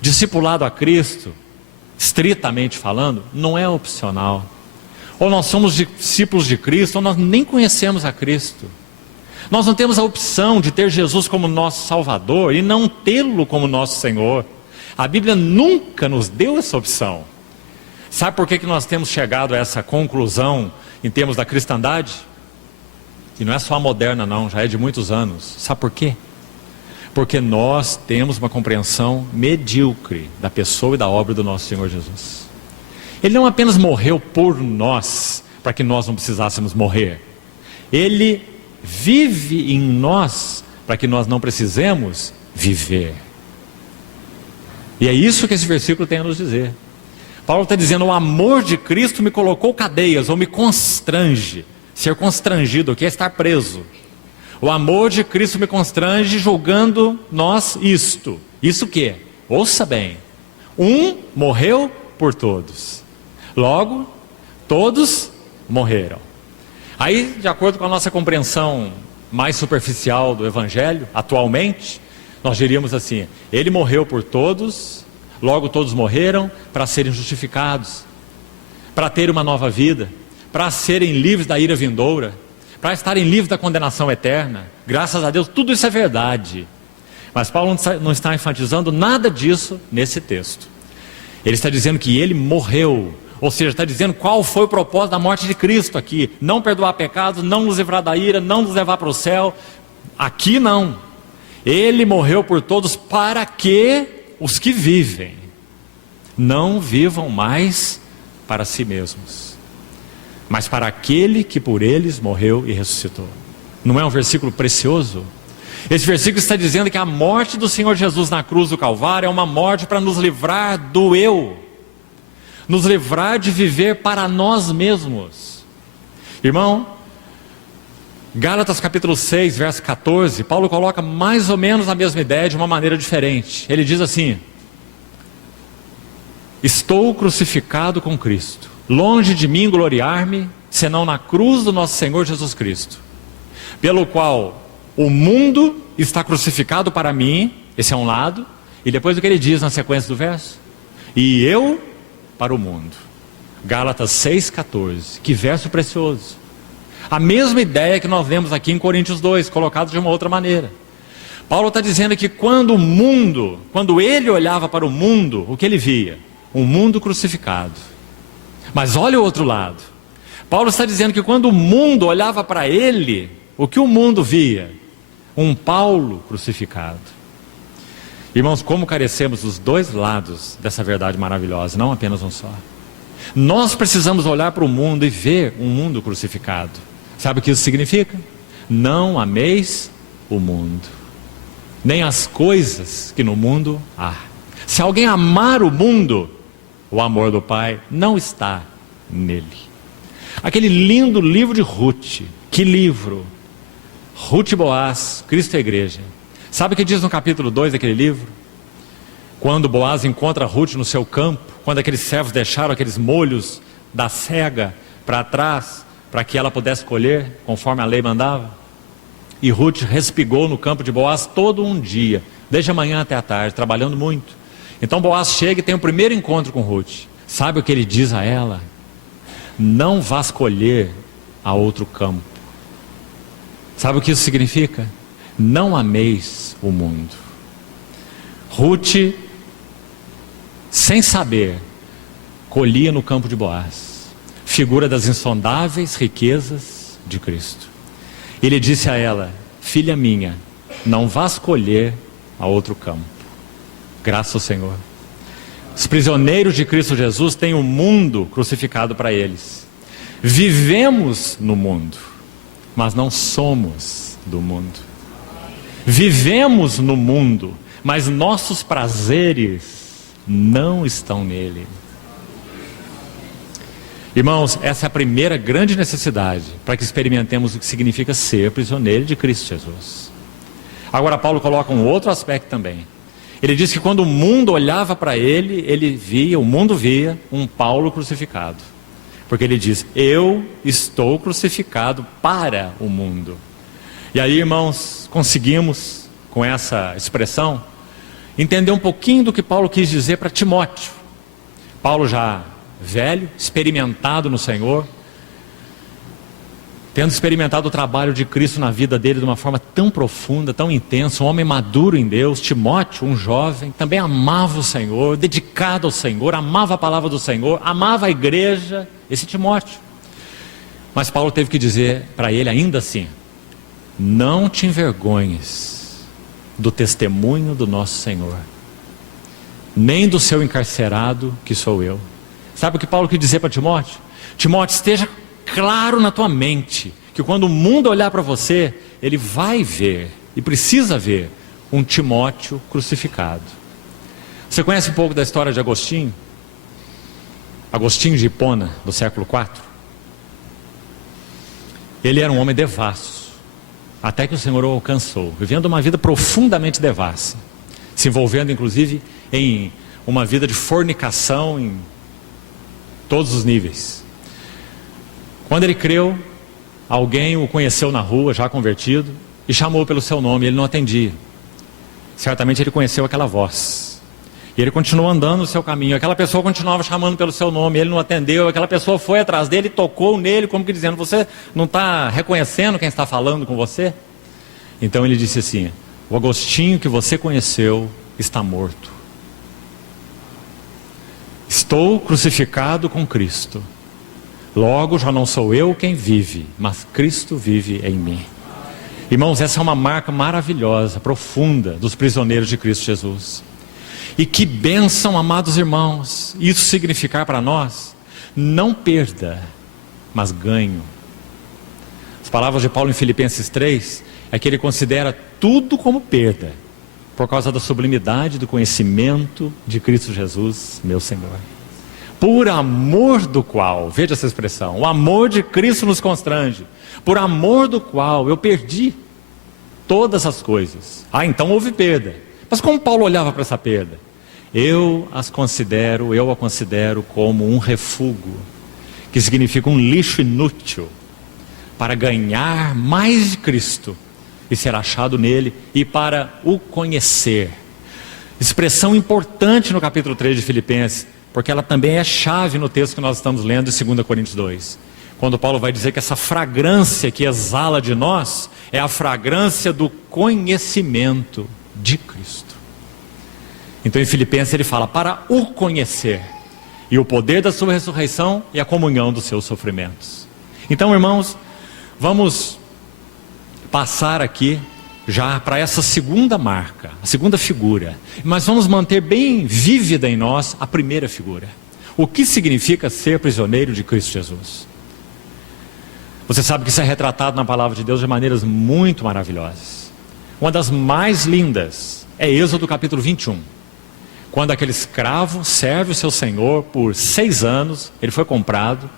discipulado a Cristo, estritamente falando, não é opcional. Ou nós somos discípulos de Cristo, ou nós nem conhecemos a Cristo. Nós não temos a opção de ter Jesus como nosso Salvador e não tê-lo como nosso Senhor. A Bíblia nunca nos deu essa opção. Sabe por que nós temos chegado a essa conclusão em termos da cristandade? E não é só a moderna não, já é de muitos anos. Sabe por quê? Porque nós temos uma compreensão medíocre da pessoa e da obra do nosso Senhor Jesus. Ele não apenas morreu por nós, para que nós não precisássemos morrer. Ele vive em nós, para que nós não precisemos viver. E é isso que esse versículo tem a nos dizer. Paulo está dizendo, o amor de Cristo me colocou cadeias, ou me constrange. Ser constrangido, o que é estar preso. O amor de Cristo me constrange, julgando nós isto. Isso o quê? Ouça bem. Um morreu por todos. Logo, todos morreram. Aí, de acordo com a nossa compreensão mais superficial do Evangelho, atualmente, nós diríamos assim, ele morreu por todos, logo todos morreram para serem justificados, para ter uma nova vida, para serem livres da ira vindoura, para estarem livres da condenação eterna. Graças a Deus, tudo isso é verdade. Mas Paulo não está enfatizando nada disso nesse texto. Ele está dizendo que ele morreu. Ou seja, está dizendo qual foi o propósito da morte de Cristo aqui. Não perdoar pecados, não nos livrar da ira, não nos levar para o céu. Aqui não. Ele morreu por todos para que os que vivem não vivam mais para si mesmos, mas para aquele que por eles morreu e ressuscitou. Não é um versículo precioso? Esse versículo está dizendo que a morte do Senhor Jesus na cruz do Calvário é uma morte para nos livrar do eu, nos livrar de viver para nós mesmos. Irmão, Gálatas capítulo 6, verso 14, Paulo coloca mais ou menos a mesma ideia de uma maneira diferente. Ele diz assim, estou crucificado com Cristo, longe de mim gloriar-me, senão na cruz do nosso Senhor Jesus Cristo, pelo qual o mundo está crucificado para mim, esse é um lado, e depois o que ele diz na sequência do verso? E eu para o mundo. Gálatas 6,14, que verso precioso. A mesma ideia que nós vemos aqui em Coríntios 2, colocado de uma outra maneira. Paulo está dizendo que quando ele olhava para o mundo, o que ele via? Um mundo crucificado. Mas olha o outro lado. Paulo está dizendo que quando o mundo olhava para ele, o que o mundo via? Um Paulo crucificado. Irmãos, como carecemos dos dois lados dessa verdade maravilhosa, não apenas um só. Nós precisamos olhar para o mundo e ver um mundo crucificado. Sabe o que isso significa? Não ameis o mundo, nem as coisas que no mundo há. Se alguém amar o mundo, o amor do Pai não está nele. Aquele lindo livro de Ruth, que livro? Ruth e Boaz, Cristo e a Igreja. Sabe o que diz no capítulo 2 daquele livro? Quando Boaz encontra Ruth no seu campo, quando aqueles servos deixaram aqueles molhos da cega para trás, para que ela pudesse colher, conforme a lei mandava. E Ruth respigou no campo de Boaz todo um dia, desde a manhã até a tarde, trabalhando muito. Então Boaz chega e tem o primeiro encontro com Ruth. Sabe o que ele diz a ela? Não vás colher a outro campo. Sabe o que isso significa? Não ameis o mundo. Ruth, sem saber, colhia no campo de Boaz, figura das insondáveis riquezas de Cristo. Ele disse a ela: filha minha, não vás colher a outro campo. Graças ao Senhor. Os prisioneiros de Cristo Jesus têm o mundo crucificado para eles. Vivemos no mundo, mas não somos do mundo. Vivemos no mundo, mas nossos prazeres não estão nele. Irmãos, essa é a primeira grande necessidade para que experimentemos o que significa ser prisioneiro de Cristo Jesus. Agora Paulo coloca um outro aspecto também. Ele diz que quando o mundo olhava para ele, o mundo via um Paulo crucificado. Porque ele diz, eu estou crucificado para o mundo. E aí, irmãos, conseguimos, com essa expressão, entender um pouquinho do que Paulo quis dizer para Timóteo. Paulo já velho, experimentado no Senhor, tendo experimentado o trabalho de Cristo na vida dele de uma forma tão profunda, tão intensa, um homem maduro em Deus. Timóteo, um jovem, também amava o Senhor, dedicado ao Senhor, amava a palavra do Senhor, amava a igreja, esse Timóteo. Mas Paulo teve que dizer para ele ainda assim, não te envergonhes do testemunho do nosso Senhor, nem do seu encarcerado que sou eu. Sabe o que Paulo quis dizer para Timóteo? Timóteo, esteja claro na tua mente, que quando o mundo olhar para você, ele vai ver, e precisa ver, um Timóteo crucificado. Você conhece um pouco da história de Agostinho? Agostinho de Hipona, do século IV? Ele era um homem devasso, até que o Senhor o alcançou, vivendo uma vida profundamente devassa, se envolvendo inclusive em uma vida de fornicação em todos os níveis. Quando ele creu, alguém o conheceu na rua, já convertido, e chamou pelo seu nome, ele não atendia. Certamente ele conheceu aquela voz, e ele continuou andando no seu caminho, aquela pessoa continuava chamando pelo seu nome, ele não atendeu, aquela pessoa foi atrás dele e tocou nele, como que dizendo, você não está reconhecendo quem está falando com você? Então ele disse assim, o Agostinho que você conheceu está morto. Estou crucificado com Cristo. Logo já não sou eu quem vive, mas Cristo vive em mim. Irmãos, essa é uma marca maravilhosa, profunda dos prisioneiros de Cristo Jesus. E que bênção, amados irmãos, isso significar para nós, não perda, mas ganho. As palavras de Paulo em Filipenses 3, é que ele considera tudo como perda, por causa da sublimidade do conhecimento de Cristo Jesus, meu Senhor. Por amor do qual, veja essa expressão, o amor de Cristo nos constrange, por amor do qual eu perdi todas as coisas. Ah, então houve perda. Mas como Paulo olhava para essa perda? Eu a considero como um refúgio, que significa um lixo inútil, para ganhar mais de Cristo e ser achado nele, e para o conhecer. Expressão importante no capítulo 3 de Filipenses, porque ela também é chave no texto que nós estamos lendo em 2 Coríntios 2. Quando Paulo vai dizer que essa fragrância que exala de nós, é a fragrância do conhecimento de Cristo. Então em Filipenses ele fala, para o conhecer, e o poder da sua ressurreição e a comunhão dos seus sofrimentos. Então, irmãos, vamos passar aqui já para essa segunda marca, a segunda figura, mas vamos manter bem vívida em nós a primeira figura. O que significa ser prisioneiro de Cristo Jesus? Você sabe que isso é retratado na palavra de Deus de maneiras muito maravilhosas. Uma das mais lindas é Êxodo capítulo 21, quando aquele escravo serve o seu senhor por 6 anos, ele foi comprado,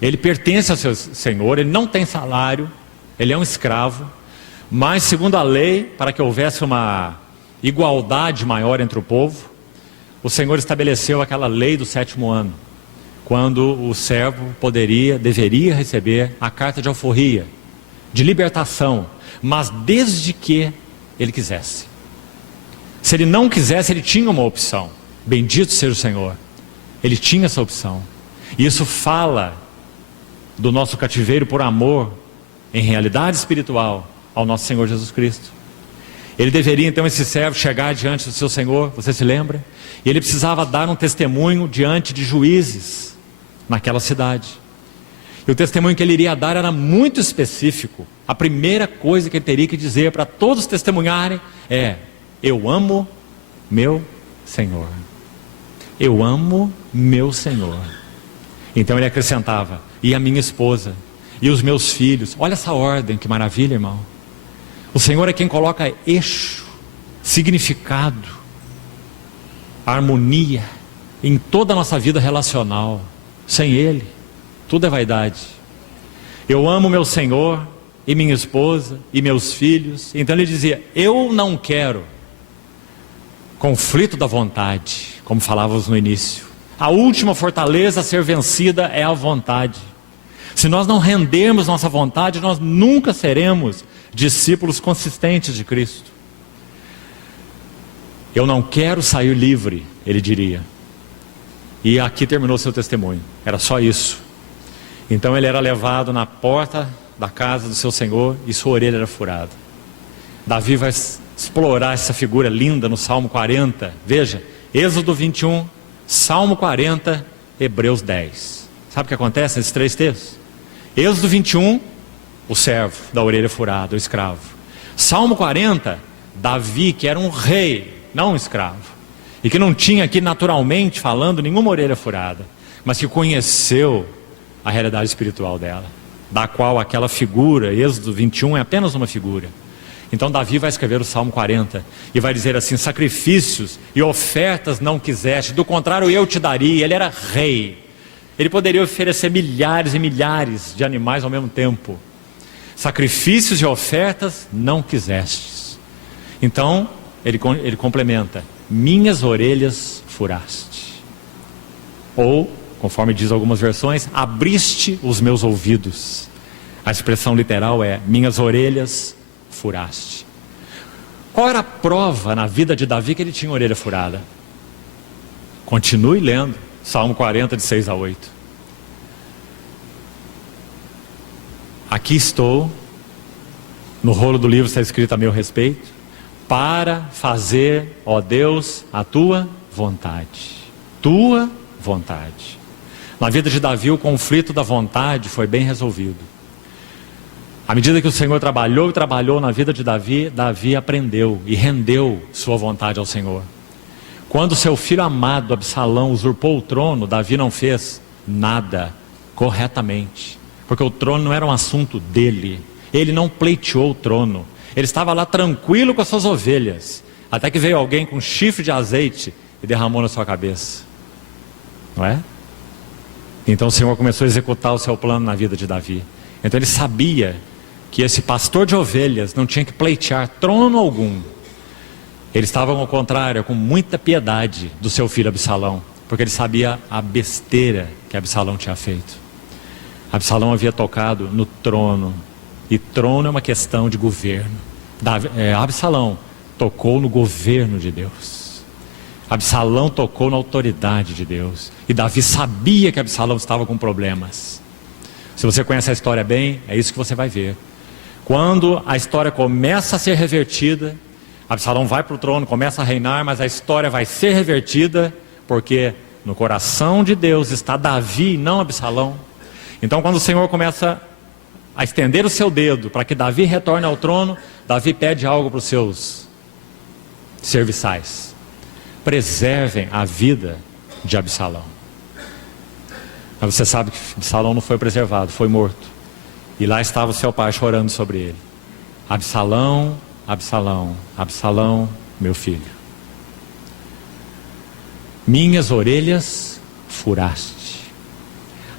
ele pertence ao seu senhor, ele não tem salário, ele é um escravo, mas segundo a lei, para que houvesse uma igualdade maior entre o povo, o Senhor estabeleceu aquela lei do 7º ano, quando o servo deveria receber a carta de alforria, de libertação, mas desde que ele quisesse. Se ele não quisesse, ele tinha uma opção. Bendito seja o Senhor, ele tinha essa opção. E isso fala do nosso cativeiro por amor, em realidade espiritual, ao nosso Senhor Jesus Cristo. Ele deveria então, esse servo, chegar diante do seu Senhor, você se lembra? E ele precisava dar um testemunho diante de juízes naquela cidade. E o testemunho que ele iria dar era muito específico. A primeira coisa que ele teria que dizer para todos testemunharem é: eu amo meu Senhor. Eu amo meu Senhor. Então ele acrescentava: e a minha esposa, e os meus filhos. Olha essa ordem, que maravilha, irmão. O Senhor é quem coloca eixo, significado, harmonia em toda a nossa vida relacional. Sem Ele, tudo é vaidade. Eu amo meu Senhor e minha esposa e meus filhos. Então ele dizia, eu não quero conflito da vontade, como falávamos no início. A última fortaleza a ser vencida é a vontade. Se nós não rendermos nossa vontade, nós nunca seremos discípulos consistentes de Cristo. Eu não quero sair livre, ele diria. E aqui terminou seu testemunho, era só isso. Então ele era levado na porta da casa do seu Senhor e sua orelha era furada. Davi vai explorar essa figura linda no Salmo 40. Veja, Êxodo 21, Salmo 40, Hebreus 10. Sabe o que acontece nesses três textos? Êxodo 21, o servo da orelha furada, o escravo. Salmo 40, Davi, que era um rei, não um escravo, e que não tinha aqui naturalmente falando nenhuma orelha furada, mas que conheceu a realidade espiritual dela, da qual aquela figura, Êxodo 21, é apenas uma figura. Então Davi vai escrever o Salmo 40 e vai dizer assim, sacrifícios e ofertas não quiseste, do contrário eu te daria. Ele era rei, ele poderia oferecer milhares e milhares de animais ao mesmo tempo. Sacrifícios e ofertas não quisestes. Então ele complementa, minhas orelhas furaste. Ou, conforme diz algumas versões, abriste os meus ouvidos. A expressão literal é, minhas orelhas furaste. Qual era a prova na vida de Davi que ele tinha orelha furada? Continue lendo, Salmo 40, de 6 a 8. Aqui estou, no rolo do livro está escrito a meu respeito, para fazer, ó Deus, a tua vontade. Tua vontade. Na vida de Davi, o conflito da vontade foi bem resolvido. À medida que o Senhor trabalhou e trabalhou na vida de Davi, Davi aprendeu e rendeu sua vontade ao Senhor. Quando seu filho amado, Absalão, usurpou o trono, Davi não fez nada corretamente, porque o trono não era um assunto dele. Ele não pleiteou o trono. Ele estava lá tranquilo com as suas ovelhas, até que veio alguém com chifre de azeite e derramou na sua cabeça. Não é? Então o Senhor começou a executar o seu plano na vida de Davi. Então ele sabia que esse pastor de ovelhas não tinha que pleitear trono algum. Ele estava ao contrário, com muita piedade do seu filho Absalão, porque ele sabia a besteira que Absalão tinha feito. Absalão havia tocado no trono, e trono é uma questão de governo. Absalão tocou no governo de Deus. Absalão tocou na autoridade de Deus. E Davi sabia que Absalão estava com problemas. Se você conhece a história bem, é isso que você vai ver. Quando a história começa a ser revertida, Absalão vai para o trono, começa a reinar, mas a história vai ser revertida, porque no coração de Deus está Davi e não Absalão. Então quando o Senhor começa a estender o seu dedo para que Davi retorne ao trono, Davi pede algo para os seus serviçais: preservem a vida de Absalão. Mas você sabe que Absalão não foi preservado, foi morto. E lá estava o seu pai chorando sobre ele. Absalão, Absalão, Absalão, meu filho. Minhas orelhas furaste.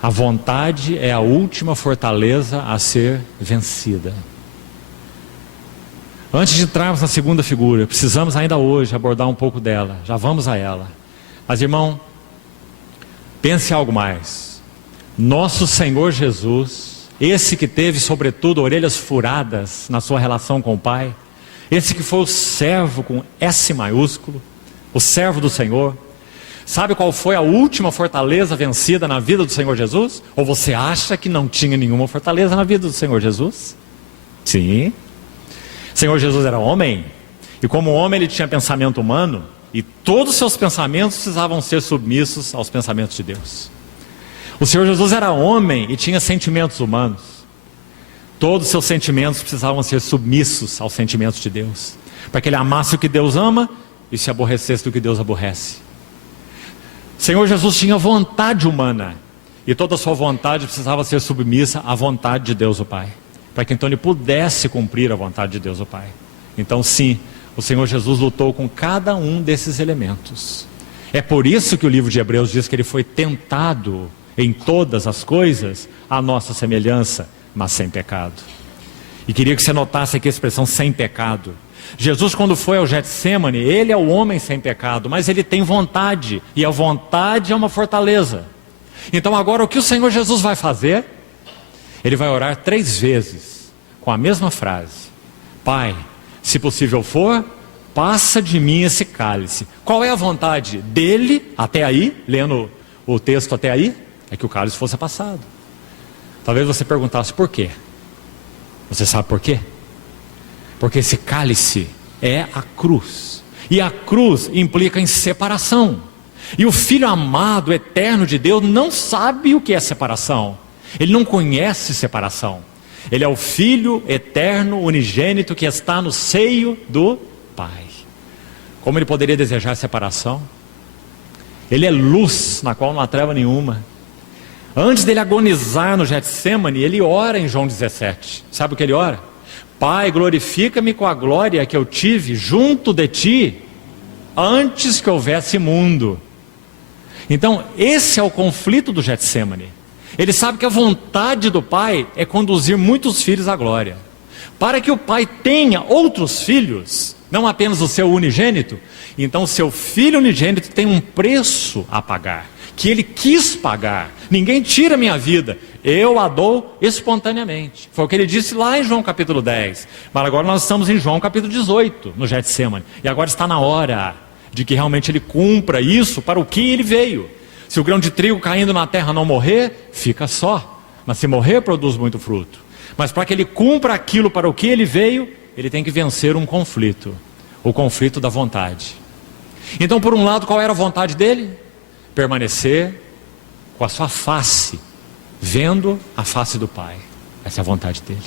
A vontade é a última fortaleza a ser vencida. Antes de entrarmos na segunda figura, precisamos ainda hoje abordar um pouco dela. Já vamos a ela. Mas irmão, pense algo mais. Nosso Senhor Jesus, esse que teve sobretudo orelhas furadas na sua relação com o Pai, esse que foi o servo com S maiúsculo, o servo do Senhor, sabe qual foi a última fortaleza vencida na vida do Senhor Jesus? Ou você acha que não tinha nenhuma fortaleza na vida do Senhor Jesus? Sim. O Senhor Jesus era homem, e como homem ele tinha pensamento humano, e todos os seus pensamentos precisavam ser submissos aos pensamentos de Deus. O Senhor Jesus era homem e tinha sentimentos humanos. Todos os seus sentimentos precisavam ser submissos aos sentimentos de Deus, para que ele amasse o que Deus ama e se aborrecesse do que Deus aborrece. O Senhor Jesus tinha vontade humana, E toda a sua vontade precisava ser submissa à vontade de Deus o Pai, para que então ele pudesse cumprir a vontade de Deus o Pai. Então sim, o Senhor Jesus lutou com cada um desses elementos. É por isso que o livro de Hebreus diz que ele foi tentado em todas as coisas à nossa semelhança, mas sem pecado. E queria que você notasse aqui a expressão sem pecado. Jesus, quando foi ao Getsêmani, ele é o homem sem pecado, mas ele tem vontade, e a vontade é uma fortaleza. Então agora o que o Senhor Jesus vai fazer? Ele vai orar 3 vezes, com a mesma frase: Pai, se possível for, passa de mim esse cálice. Qual é a vontade dele, até aí, lendo o texto até aí? É que o cálice fosse passado. Talvez você perguntasse por quê? Você sabe por quê? Porque esse cálice é a cruz. E a cruz implica em separação. E o Filho amado, eterno de Deus, não sabe o que é separação. Ele não conhece separação. Ele é o Filho eterno, unigênito, que está no seio do Pai. Como ele poderia desejar separação? Ele é luz, na qual não há treva nenhuma. Antes dele agonizar no Getsêmani, ele ora em João 17. Sabe o que ele ora? Pai, glorifica-me com a glória que eu tive junto de ti, antes que houvesse mundo. Então, esse é o conflito do Getsêmani. Ele sabe que a vontade do Pai é conduzir muitos filhos à glória. Para que o Pai tenha outros filhos, não apenas o seu unigênito, então o seu filho unigênito tem um preço a pagar, que ele quis pagar. Ninguém tira a minha vida, eu a dou espontaneamente. Foi o que ele disse lá em João capítulo 10. Mas agora nós estamos em João capítulo 18, no Getsêmani. E agora está na hora de que realmente ele cumpra isso para o que ele veio. Se o grão de trigo caindo na terra não morrer, fica só. Mas se morrer, produz muito fruto. Mas para que ele cumpra aquilo para o que ele veio, ele tem que vencer um conflito. O conflito da vontade. Então, por um lado, qual era a vontade dele? Permanecer com a sua face, vendo a face do Pai. Essa é a vontade dele.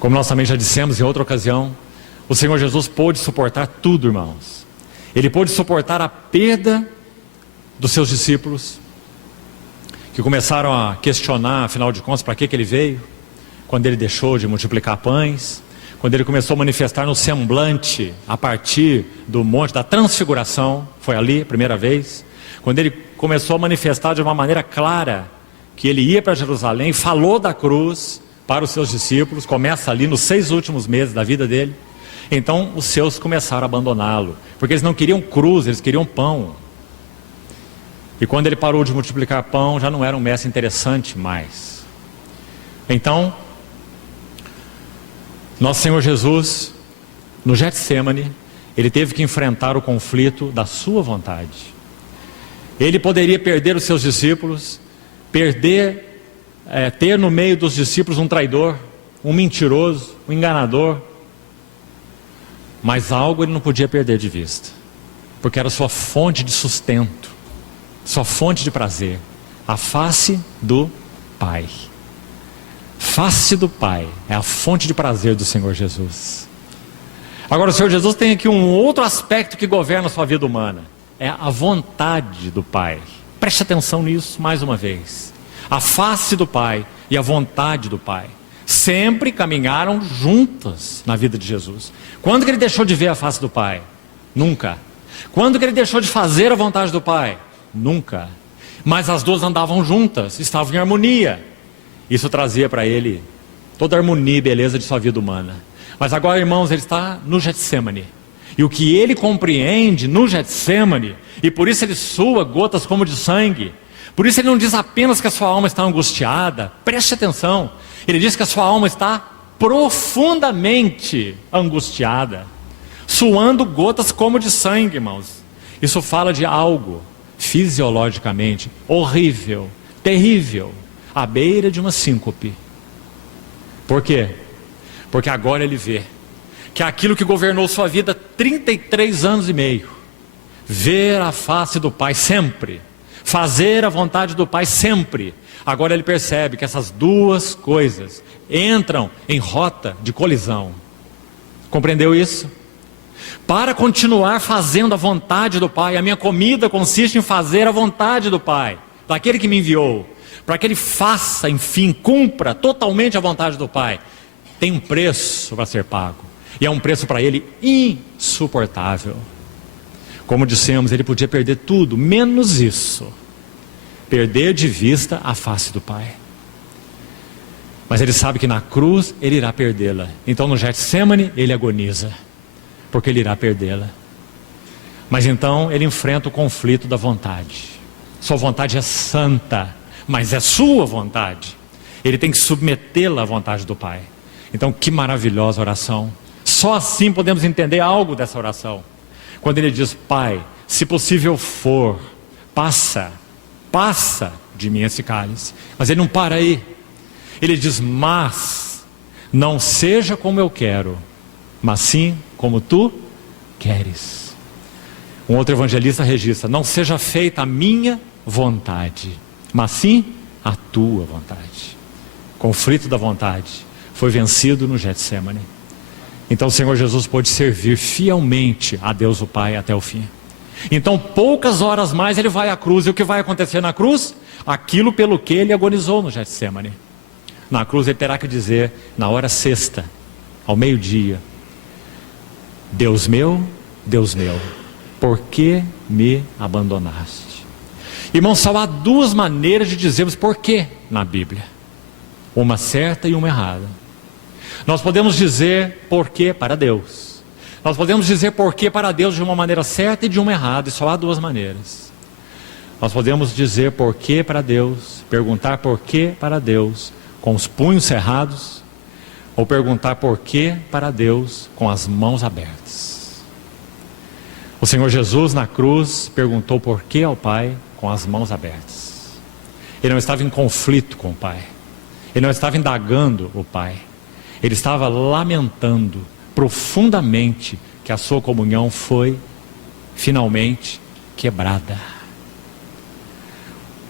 Como nós também já dissemos em outra ocasião, o Senhor Jesus pôde suportar tudo, irmãos. Ele pôde suportar a perda dos seus discípulos, que começaram a questionar, afinal de contas, para que ele veio, quando ele deixou de multiplicar pães, quando ele começou a manifestar no semblante, a partir do monte da transfiguração, foi ali a primeira vez, quando ele começou a manifestar de uma maneira clara, que ele ia para Jerusalém, falou da cruz para os seus discípulos, começa ali nos 6 últimos meses da vida dele. Então os seus começaram a abandoná-lo, porque eles não queriam cruz, eles queriam pão. E quando ele parou de multiplicar pão, já não era um mestre interessante mais. Então, nosso Senhor Jesus, no Getsêmani, ele teve que enfrentar o conflito da sua vontade. Ele poderia perder os seus discípulos, ter no meio dos discípulos um traidor, um mentiroso, um enganador. Mas algo ele não podia perder de vista, porque era sua fonte de sustento, sua fonte de prazer, a face do Pai. Face do Pai é a fonte de prazer do Senhor Jesus. Agora o Senhor Jesus tem aqui um outro aspecto que governa a sua vida humana, é a vontade do Pai. Preste atenção nisso mais uma vez. A face do Pai e a vontade do Pai sempre caminharam juntas na vida de Jesus. Quando que ele deixou de ver a face do Pai? Nunca. Quando que ele deixou de fazer a vontade do Pai? Nunca. Mas as duas andavam juntas, estavam em harmonia. Isso trazia para ele toda a harmonia e beleza de sua vida humana. Mas agora, irmãos, ele está no Getsêmani. E o que ele compreende no Getsêmani, e por isso ele sua gotas como de sangue, por isso ele não diz apenas que a sua alma está angustiada, preste atenção, ele diz que a sua alma está profundamente angustiada, suando gotas como de sangue, irmãos. Isso fala de algo fisiologicamente horrível, terrível, à beira de uma síncope. Por quê? Porque agora ele vê que aquilo que governou sua vida 33 anos e meio, ver a face do Pai sempre, fazer a vontade do Pai sempre, agora ele percebe que essas duas coisas entram em rota de colisão. Compreendeu isso? Para continuar fazendo a vontade do Pai, a minha comida consiste em fazer a vontade do Pai. daquele que me enviou, para que ele faça, enfim, cumpra totalmente a vontade do Pai, tem um preço para ser pago. E é um preço para ele insuportável. Como dissemos, ele podia perder tudo, menos isso. Perder de vista a face do Pai. Mas ele sabe que na cruz ele irá perdê-la. Então no Getsemane ele agoniza, porque ele irá perdê-la. Mas então ele enfrenta o conflito da vontade. Sua vontade é santa, mas é sua vontade. Ele tem que submetê-la à vontade do Pai. Então que maravilhosa oração. Só assim podemos entender algo dessa oração. Quando ele diz: Pai, se possível for, passa de mim esse cálice. Mas ele não para aí. Ele diz: mas não seja como eu quero, mas sim como tu queres. Um outro evangelista registra: não seja feita a minha vontade, mas sim a tua vontade. O conflito da vontade foi vencido no Getsemane. Então o Senhor Jesus pôde servir fielmente a Deus o Pai até o fim. Então poucas horas mais ele vai à cruz. E o que vai acontecer na cruz? Aquilo pelo que ele agonizou no Getsemane. Na cruz ele terá que dizer, na hora sexta, ao meio-dia: Deus meu, por que me abandonaste? Irmãos, só há duas maneiras de dizermos porquê na Bíblia. Uma certa e uma errada. Nós podemos dizer porquê para Deus. Nós podemos dizer porquê para Deus de uma maneira certa e de uma errada. E só há duas maneiras. Nós podemos dizer porquê para Deus, perguntar porquê para Deus com os punhos cerrados, ou perguntar porquê para Deus com as mãos abertas. O Senhor Jesus na cruz perguntou porquê ao Pai com as mãos abertas. Ele não estava em conflito com o Pai. Ele não estava indagando o Pai. Ele estava lamentando profundamente que a sua comunhão foi finalmente quebrada.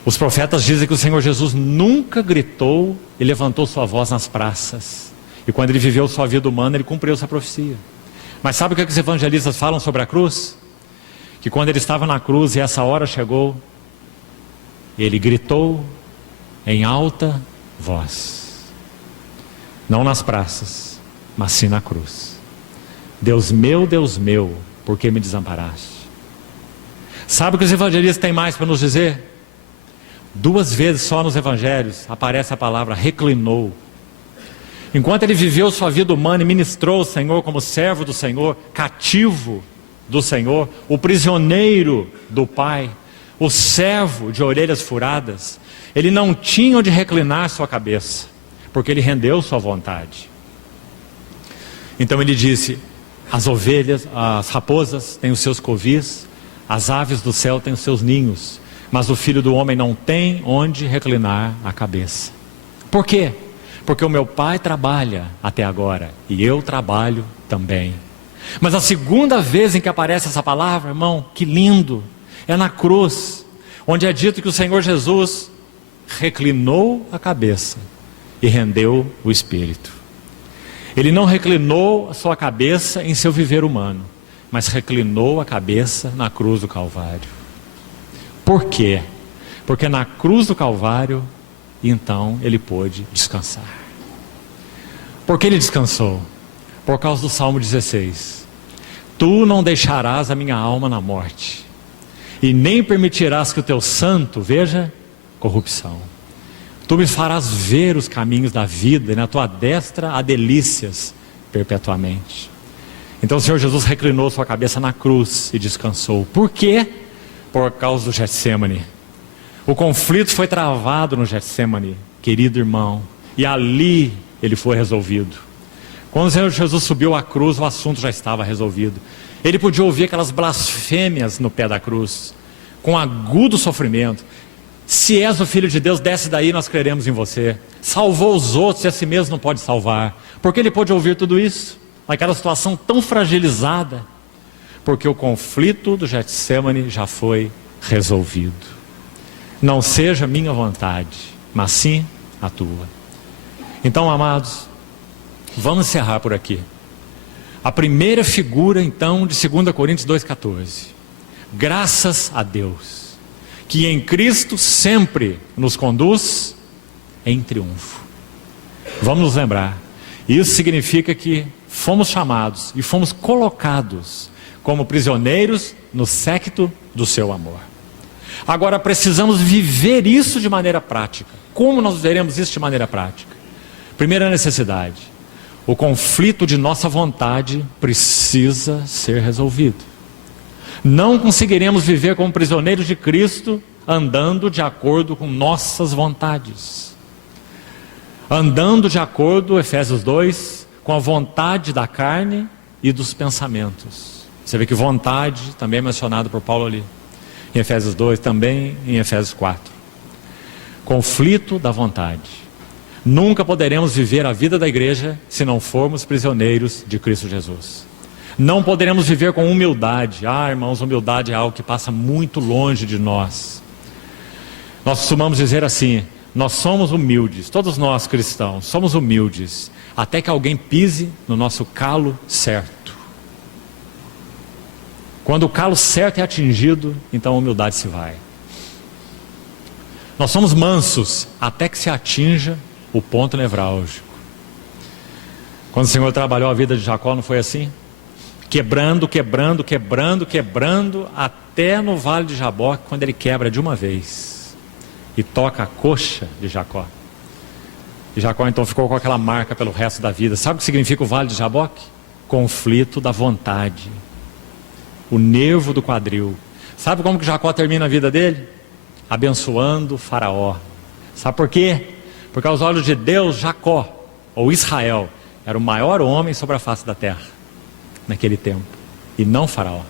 Os profetas dizem que o Senhor Jesus nunca gritou e levantou sua voz nas praças. E quando ele viveu sua vida humana, ele cumpriu essa profecia. Mas sabe o que os evangelistas falam sobre a cruz? Que quando ele estava na cruz e essa hora chegou, ele gritou em alta voz. Não nas praças, mas sim na cruz: Deus meu, por que me desamparaste? Sabe o que os evangelistas têm mais para nos dizer? 2 vezes só nos evangelhos aparece a palavra reclinou. Enquanto ele viveu sua vida humana e ministrou o Senhor como servo do Senhor, cativo do Senhor, o prisioneiro do Pai, o servo de orelhas furadas, ele não tinha onde reclinar sua cabeça, porque ele rendeu sua vontade. Então ele disse: as ovelhas, as raposas têm os seus covis, as aves do céu têm os seus ninhos, mas o Filho do Homem não tem onde reclinar a cabeça. Por quê? Porque o meu Pai trabalha até agora e eu trabalho também. Mas a segunda vez em que aparece essa palavra, irmão, que lindo, é na cruz, onde é dito que o Senhor Jesus reclinou a cabeça e rendeu o espírito. Ele não reclinou a sua cabeça em seu viver humano, mas reclinou a cabeça na cruz do Calvário. Por quê? Porque na cruz do Calvário, então, ele pôde descansar. Por que ele descansou? Por causa do Salmo 16. Tu não deixarás a minha alma na morte, e nem permitirás que o teu santo veja corrupção. Tu me farás ver os caminhos da vida, e na tua destra há delícias perpetuamente. Então o Senhor Jesus reclinou sua cabeça na cruz e descansou. Por quê? Por causa do Getsemane. O conflito foi travado no Getsemane, querido irmão, e ali ele foi resolvido. Quando o Senhor Jesus subiu à cruz, o assunto já estava resolvido. Ele podia ouvir aquelas blasfêmias no pé da cruz, com agudo sofrimento: se és o Filho de Deus, desce daí, nós creremos em você. Salvou os outros e a si mesmo não pode salvar. Por que ele pôde ouvir tudo isso? Naquela situação tão fragilizada? Porque o conflito do Getsemane já foi resolvido. Não seja minha vontade, mas sim a tua. Então, amados, vamos encerrar por aqui. A primeira figura, então, de 2 Coríntios 2,14. Graças a Deus, que em Cristo sempre nos conduz em triunfo. Vamos nos lembrar, isso significa que fomos chamados e fomos colocados como prisioneiros no séquito do seu amor. Agora precisamos viver isso de maneira prática. Como nós veremos isso de maneira prática? Primeira necessidade: o conflito de nossa vontade precisa ser resolvido. Não conseguiremos viver como prisioneiros de Cristo andando de acordo com nossas vontades. Andando de acordo, Efésios 2, com a vontade da carne e dos pensamentos. Você vê que vontade também é mencionado por Paulo ali. Em Efésios 2, também em Efésios 4. Conflito da vontade. Nunca poderemos viver a vida da igreja se não formos prisioneiros de Cristo Jesus. Não poderemos viver com humildade. Irmãos, humildade é algo que passa muito longe de nós. Nós costumamos dizer assim: nós somos humildes, todos nós cristãos somos humildes, até que alguém pise no nosso calo certo. Quando o calo certo é atingido, então a humildade se vai. Nós somos mansos até que se atinja o ponto nevrálgico. Quando o Senhor trabalhou a vida de Jacó, não foi assim? Quebrando, até no vale de Jaboque, quando ele quebra de uma vez e toca a coxa de Jacó. E Jacó então ficou com aquela marca pelo resto da vida. Sabe o que significa o vale de Jaboque? Conflito da vontade. O nervo do quadril. Sabe como que Jacó termina a vida dele? Abençoando Faraó. Sabe por quê? Porque aos olhos de Deus, Jacó, ou Israel, era o maior homem sobre a face da terra, naquele tempo, e não Faraó.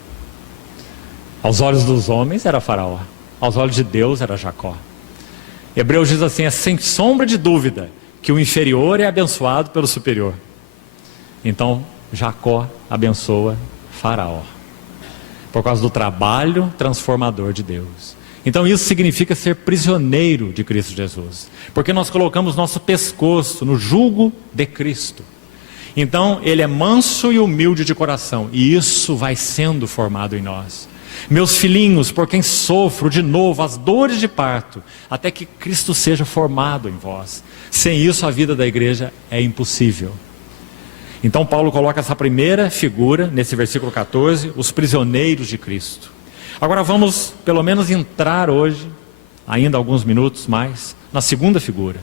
Aos olhos dos homens era Faraó, aos olhos de Deus era Jacó. Hebreus diz assim: é sem sombra de dúvida que o inferior é abençoado pelo superior. Então Jacó abençoa Faraó, por causa do trabalho transformador de Deus. Então isso significa ser prisioneiro de Cristo Jesus, porque nós colocamos nosso pescoço no jugo de Cristo. Então ele é manso e humilde de coração, e isso vai sendo formado em nós. Meus filhinhos, por quem sofro de novo as dores de parto, até que Cristo seja formado em vós. Sem isso a vida da igreja é impossível. Então Paulo coloca essa primeira figura, nesse versículo 14, os prisioneiros de Cristo. Agora vamos pelo menos entrar hoje, ainda alguns minutos mais, na segunda figura.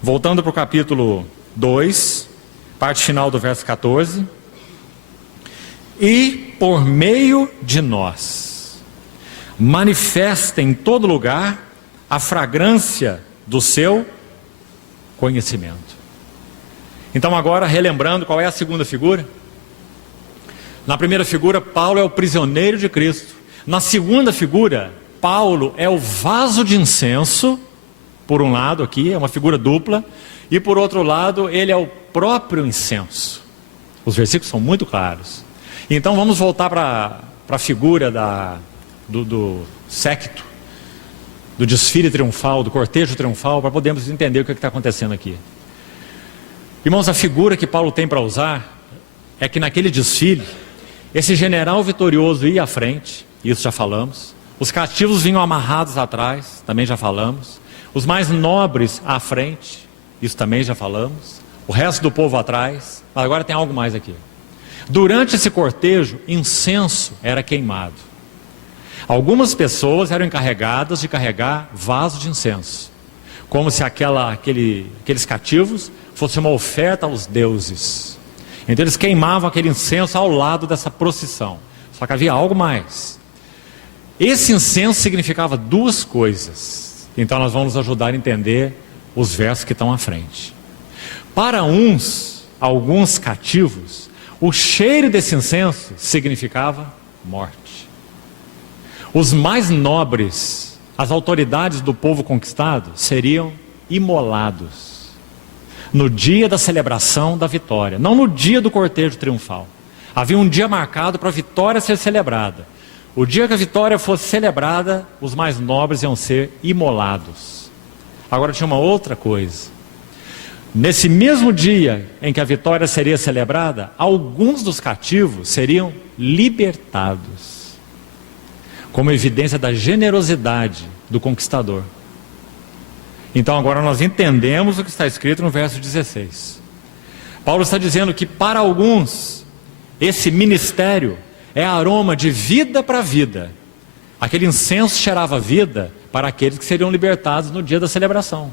Voltando para o capítulo 2, parte final do verso 14. E por meio de nós, manifesta em todo lugar a fragrância do seu conhecimento. Então agora, relembrando, qual é a segunda figura? Na primeira figura, Paulo é o prisioneiro de Cristo. Na segunda figura, Paulo é o vaso de incenso, por um lado aqui, é uma figura dupla, e por outro lado, ele é o próprio incenso. Os versículos são muito claros. Então vamos voltar para a figura do séquito, do desfile triunfal, do cortejo triunfal, para podermos entender o que está acontecendo aqui. Irmãos, a figura que Paulo tem para usar é que naquele desfile, esse general vitorioso ia à frente, isso já falamos. Os cativos vinham amarrados atrás, também já falamos. Os mais nobres à frente, isso também já falamos. O resto do povo atrás. Mas agora tem algo mais aqui. Durante esse cortejo, incenso era queimado. Algumas pessoas eram encarregadas de carregar vasos de incenso, como se aqueles cativos fossem uma oferta aos deuses. Então eles queimavam aquele incenso ao lado dessa procissão. Só que havia algo mais. Esse incenso significava duas coisas. Então nós vamos nos ajudar a entender os versos que estão à frente. Para alguns cativos, o cheiro desse incenso significava morte. Os mais nobres, as autoridades do povo conquistado, seriam imolados no dia da celebração da vitória, não no dia do cortejo triunfal. Havia um dia marcado para a vitória ser celebrada. O dia que a vitória fosse celebrada, os mais nobres iam ser imolados. Agora tinha uma outra coisa. Nesse mesmo dia em que a vitória seria celebrada, alguns dos cativos seriam libertados. como evidência da generosidade do conquistador. Então agora nós entendemos o que está escrito no verso 16. Paulo está dizendo que para alguns esse ministério é aroma de vida para vida. Aquele incenso cheirava vida para aqueles que seriam libertados no dia da celebração.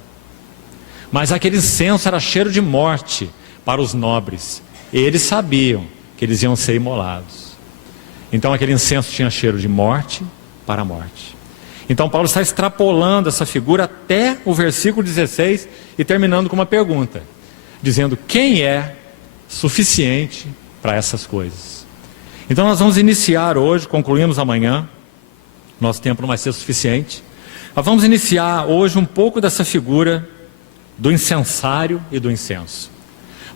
Mas aquele incenso era cheiro de morte para os nobres. Eles sabiam que eles iam ser imolados. Então aquele incenso tinha cheiro de morte para a morte. Então Paulo está extrapolando essa figura até o versículo 16 e terminando com uma pergunta, dizendo: quem é suficiente para essas coisas? Então nós vamos iniciar hoje, concluímos amanhã, nosso tempo não vai ser suficiente. Nós vamos iniciar hoje um pouco dessa figura do incensário e do incenso.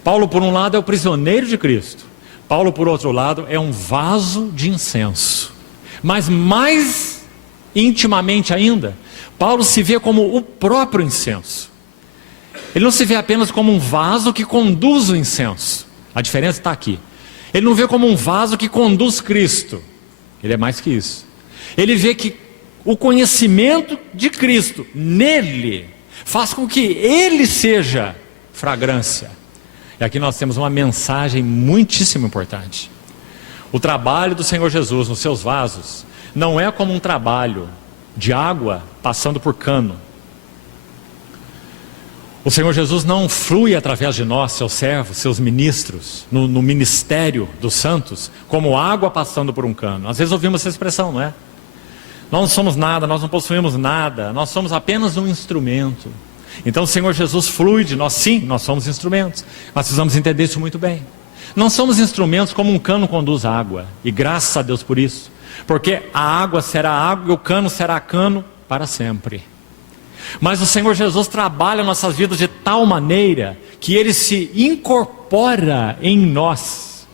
Paulo, por um lado, é o prisioneiro de Cristo. Paulo, por outro lado, é um vaso de incenso. Mas mais intimamente ainda, Paulo se vê como o próprio incenso. Ele não se vê apenas como um vaso que conduz o incenso. A diferença está aqui. Ele não vê como um vaso que conduz Cristo. Ele é mais que isso. Ele vê que o conhecimento de Cristo nele faz com que ele seja fragrância. E aqui nós temos uma mensagem muitíssimo importante. O trabalho do Senhor Jesus nos seus vasos não é como um trabalho de água passando por cano. O Senhor Jesus não flui através de nós, seus servos, seus ministros, no ministério dos santos, como água passando por um cano. Às vezes ouvimos essa expressão, não é? Nós não somos nada, nós não possuímos nada, nós somos apenas um instrumento. Então o Senhor Jesus flui de nós, sim, nós somos instrumentos. Nós precisamos entender isso muito bem. Não somos instrumentos como um cano conduz água, e graças a Deus por isso. Porque a água será água e o cano será cano para sempre. Mas o Senhor Jesus trabalha nossas vidas de tal maneira que Ele se incorpora em nós.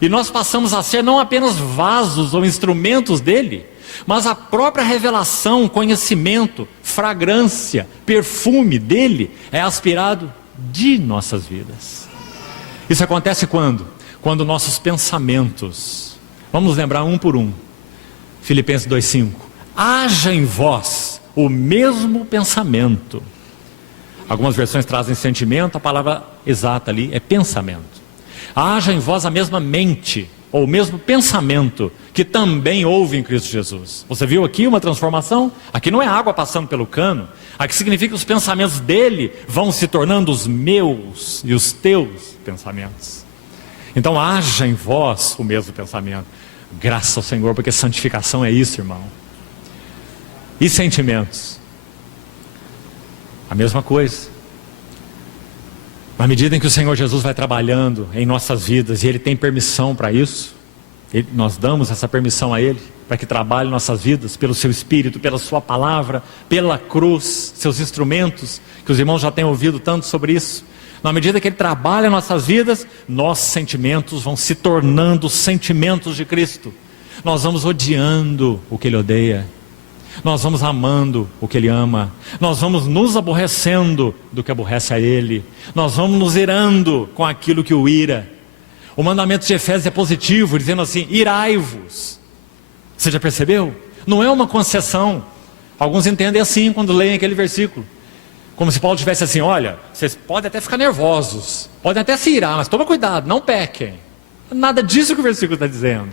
E nós passamos a ser não apenas vasos ou instrumentos dEle, mas a própria revelação, conhecimento, fragrância, perfume dEle é aspirado de nossas vidas. Isso acontece quando? Quando nossos pensamentos, vamos lembrar um por um. Filipenses 2,5. Haja em vós o mesmo pensamento. Algumas versões trazem sentimento, a palavra exata ali é pensamento. Haja em vós a mesma mente, ou o mesmo pensamento, que também houve em Cristo Jesus. Você viu aqui uma transformação? Aqui não é água passando pelo cano. Aqui significa que os pensamentos dele vão se tornando os meus e os teus pensamentos. Então haja em vós o mesmo pensamento. Graças ao Senhor, porque santificação é isso, irmão. E sentimentos? A mesma coisa. Na medida em que o Senhor Jesus vai trabalhando em nossas vidas, e Ele tem permissão para isso, nós damos essa permissão a Ele, para que trabalhe nossas vidas, pelo Seu Espírito, pela Sua Palavra, pela cruz, Seus instrumentos, que os irmãos já têm ouvido tanto sobre isso. Na medida que Ele trabalha nossas vidas, nossos sentimentos vão se tornando sentimentos de Cristo. Nós vamos odiando o que Ele odeia. Nós vamos amando o que Ele ama. Nós vamos nos aborrecendo do que aborrece a Ele. Nós vamos nos irando com aquilo que o ira. O mandamento de Efésios é positivo, dizendo assim: irai-vos. Você já percebeu? Não é uma concessão. Alguns entendem assim quando leem aquele versículo, como se Paulo tivesse assim: olha, vocês podem até ficar nervosos, podem até se irar, mas toma cuidado, não pequem. Nada disso que o versículo está dizendo.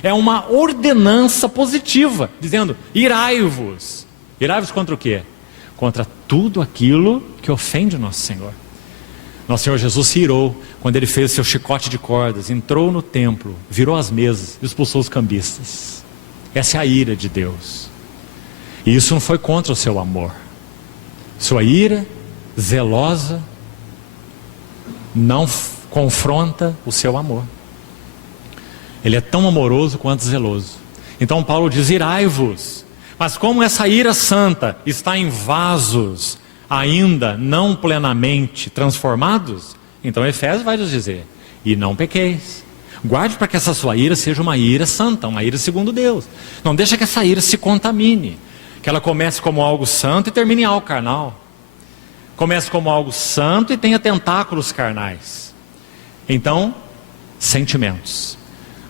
É uma ordenança positiva, dizendo: irai-vos. Irai-vos contra o quê? Contra tudo aquilo que ofende o nosso Senhor. Nosso Senhor Jesus se irou quando Ele fez o seu chicote de cordas, entrou no templo, virou as mesas e expulsou os cambistas. Essa é a ira de Deus. E isso não foi contra o seu amor. Sua ira zelosa não confronta o seu amor. Ele é tão amoroso quanto zeloso. Então Paulo diz: irai-vos. Mas como essa ira santa está em vasos ainda não plenamente transformados, então Efésios vai nos dizer: e não pequeis. Guarde para que essa sua ira seja uma ira santa, uma ira segundo Deus. Não deixa que essa ira se contamine, que ela comece como algo santo e termine em algo carnal. Comece como algo santo e tenha tentáculos carnais. Então, sentimentos.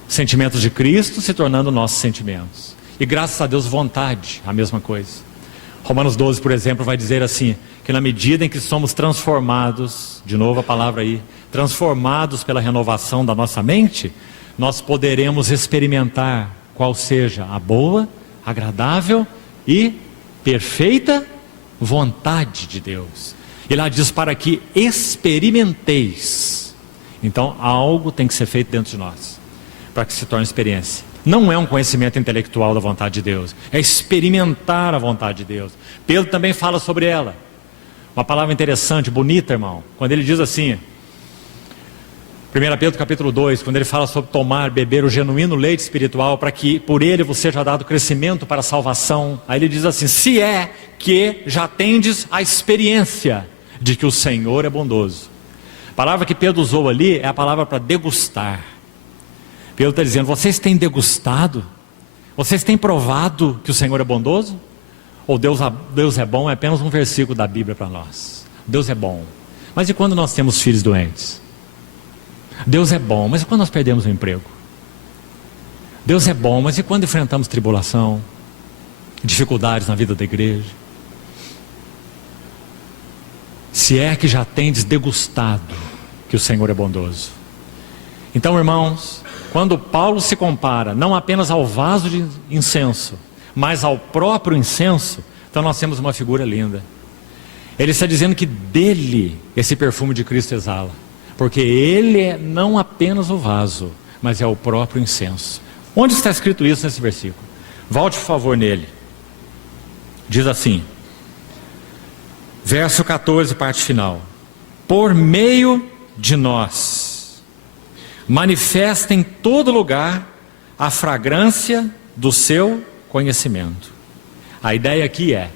Sentimentos de Cristo se tornando nossos sentimentos. E graças a Deus, vontade, a mesma coisa. Romanos 12, por exemplo, vai dizer assim, que na medida em que somos transformados, de novo a palavra aí, transformados pela renovação da nossa mente, nós poderemos experimentar qual seja a boa, agradável e perfeita vontade de Deus. E lá diz para que experimenteis. Então algo tem que ser feito dentro de nós, para que se torne experiência. Não é um conhecimento intelectual da vontade de Deus, é experimentar a vontade de Deus. Pedro também fala sobre ela. Uma palavra interessante, bonita, irmão, quando ele diz assim, 1 Pedro capítulo 2, quando ele fala sobre tomar, beber o genuíno leite espiritual, para que por ele vos seja dado crescimento para a salvação. Aí ele diz assim, se é que já tendes a experiência de que o Senhor é bondoso. A palavra que Pedro usou ali é a palavra para degustar. Pedro está dizendo, vocês têm degustado? Vocês têm provado que o Senhor é bondoso? Ou Deus é bom é apenas um versículo da Bíblia para nós. Deus é bom. Mas e quando nós temos filhos doentes? Deus é bom, mas e quando nós perdemos o emprego? Deus é bom, mas e quando enfrentamos tribulação, dificuldades na vida da igreja? Se é que já tendes degustado que o Senhor é bondoso. Então, irmãos, quando Paulo se compara não apenas ao vaso de incenso, mas ao próprio incenso, então nós temos uma figura linda. Ele está dizendo que dele esse perfume de Cristo exala, porque ele é não apenas o vaso, mas é o próprio incenso. Onde está escrito isso nesse versículo? Volte por favor nele. Diz assim, verso 14, parte final. Por meio de nós, manifesta em todo lugar a fragrância do seu conhecimento. A ideia aqui é,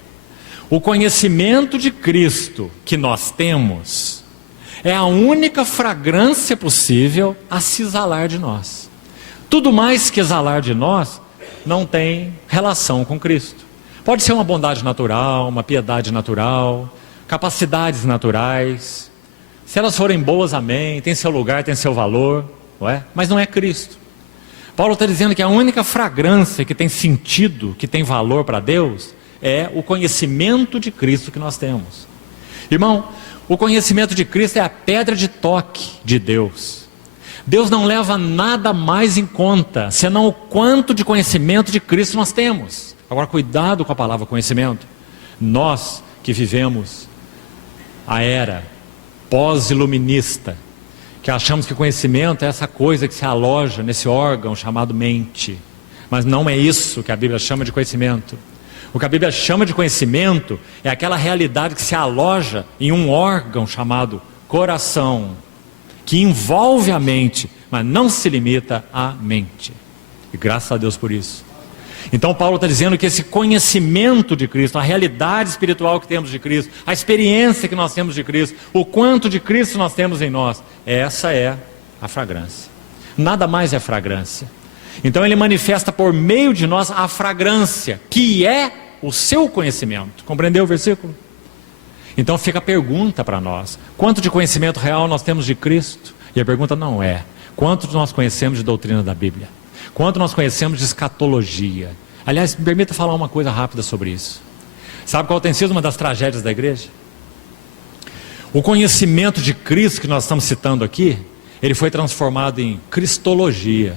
o conhecimento de Cristo que nós temos é a única fragrância possível a se exalar de nós. Tudo mais que exalar de nós não tem relação com Cristo. Pode ser uma bondade natural, uma piedade natural, capacidades naturais. Se elas forem boas, amém, tem seu lugar, tem seu valor, não é? Mas não é Cristo. Paulo está dizendo que a única fragrância que tem sentido, que tem valor para Deus, é o conhecimento de Cristo que nós temos. Irmão, o conhecimento de Cristo é a pedra de toque de Deus. Deus não leva nada mais em conta, senão o quanto de conhecimento de Cristo nós temos. Agora, cuidado com a palavra conhecimento. Nós que vivemos a era pós-iluminista, que achamos que conhecimento é essa coisa que se aloja nesse órgão chamado mente. Mas não é isso que a Bíblia chama de conhecimento. O que a Bíblia chama de conhecimento é aquela realidade que se aloja em um órgão chamado coração, que envolve a mente, mas não se limita à mente. E graças a Deus por isso. Então Paulo está dizendo que esse conhecimento de Cristo, a realidade espiritual que temos de Cristo, a experiência que nós temos de Cristo, o quanto de Cristo nós temos em nós, essa é a fragrância. Nada mais é fragrância. Então ele manifesta por meio de nós a fragrância, que é o seu conhecimento. Compreendeu o versículo? Então fica a pergunta para nós: quanto de conhecimento real nós temos de Cristo? E a pergunta não é: quanto nós conhecemos de doutrina da Bíblia? Quanto nós conhecemos de escatologia? Aliás, me permita falar uma coisa rápida sobre isso. Sabe qual tem sido uma das tragédias da igreja? O conhecimento de Cristo que nós estamos citando aqui, ele foi transformado em cristologia.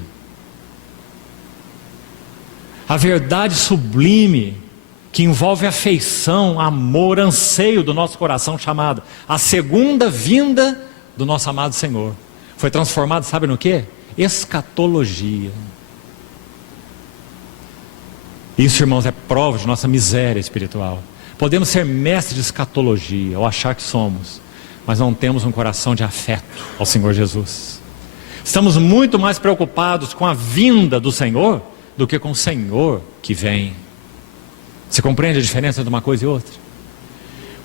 A verdade sublime que envolve afeição, amor, anseio do nosso coração, chamado a segunda vinda do nosso amado Senhor, foi transformado, sabe no quê? Escatologia. Isso, irmãos, é prova de nossa miséria espiritual. Podemos ser mestres de escatologia, ou achar que somos, mas não temos um coração de afeto ao Senhor Jesus. Estamos muito mais preocupados com a vinda do Senhor do que com o Senhor que vem. Você compreende a diferença de uma coisa e outra?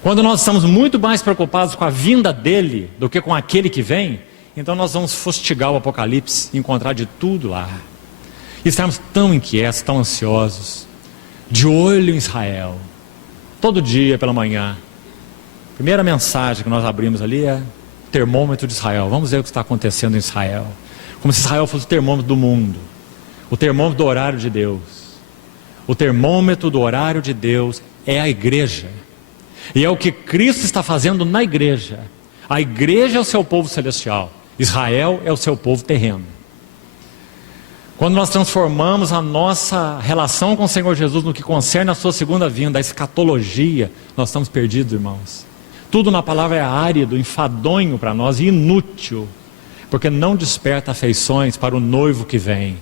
Quando nós estamos muito mais preocupados com a vinda dele do que com aquele que vem, então nós vamos fustigar o Apocalipse e encontrar de tudo lá. E estamos tão inquietos, tão ansiosos, de olho em Israel. Todo dia pela manhã, a primeira mensagem que nós abrimos ali é o termômetro de Israel. Vamos ver o que está acontecendo em Israel. Como se Israel fosse o termômetro do mundo, o termômetro do horário de Deus. O termômetro do horário de Deus é a igreja. E é o que Cristo está fazendo na igreja. A igreja é o seu povo celestial. Israel é o seu povo terreno. Quando nós transformamos a nossa relação com o Senhor Jesus no que concerne a sua segunda vinda, a escatologia, nós estamos perdidos, irmãos. Tudo na palavra é árido, enfadonho para nós e inútil, porque não desperta afeições para o noivo que vem.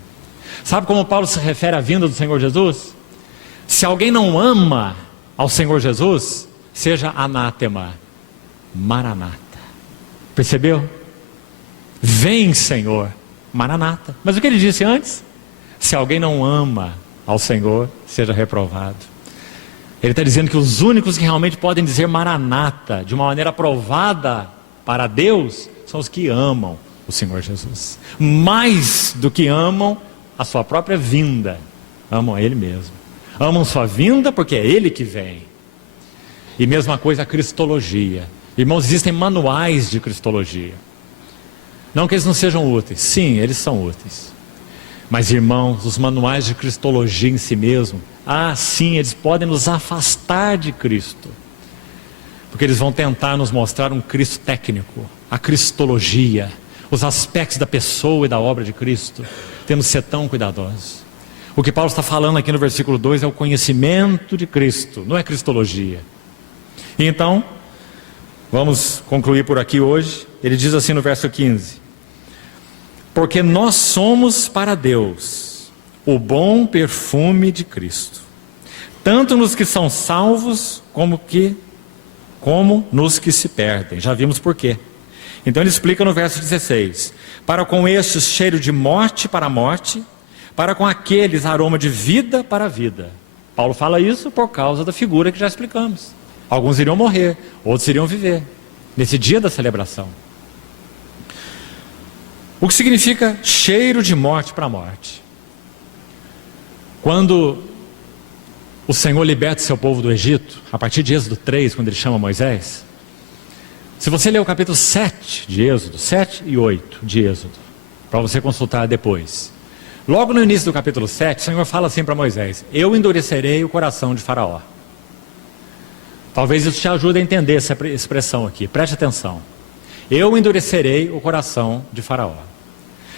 Sabe como Paulo se refere à vinda do Senhor Jesus? Se alguém não ama ao Senhor Jesus, seja anátema, maranata. Percebeu? Vem, Senhor, maranata. Mas o que ele disse antes? Se alguém não ama ao Senhor, seja reprovado. Ele está dizendo que os únicos que realmente podem dizer maranata de uma maneira aprovada para Deus são os que amam o Senhor Jesus. Mais do que amam a sua própria vinda, amam a Ele mesmo. Amam sua vinda porque é Ele que vem. E mesma coisa a cristologia. Irmãos, existem manuais de cristologia. Não que eles não sejam úteis. Sim, eles são úteis. Mas, irmãos, os manuais de cristologia em si mesmo, sim, eles podem nos afastar de Cristo. Porque eles vão tentar nos mostrar um Cristo técnico, a cristologia, os aspectos da pessoa e da obra de Cristo. Temos que ser tão cuidadosos. O que Paulo está falando aqui no versículo 2 é o conhecimento de Cristo, não é cristologia. E então, vamos concluir por aqui hoje. Ele diz assim no verso 15: porque nós somos para Deus o bom perfume de Cristo, tanto nos que são salvos como nos que se perdem. Já vimos por quê. Então ele explica no verso 16: para com estes cheiro de morte para a morte, para com aqueles aroma de vida para a vida. Paulo fala isso por causa da figura que já explicamos. Alguns iriam morrer, outros iriam viver nesse dia da celebração. O que significa cheiro de morte para a morte? Quando o Senhor liberta seu povo do Egito, a partir de Êxodo 3, quando ele chama Moisés, se você ler o capítulo 7 de Êxodo, 7 e 8 de Êxodo, para você consultar depois, logo no início do capítulo 7, o Senhor fala assim para Moisés: eu endurecerei o coração de Faraó. Talvez isso te ajude a entender essa expressão aqui, preste atenção. Eu endurecerei o coração de Faraó.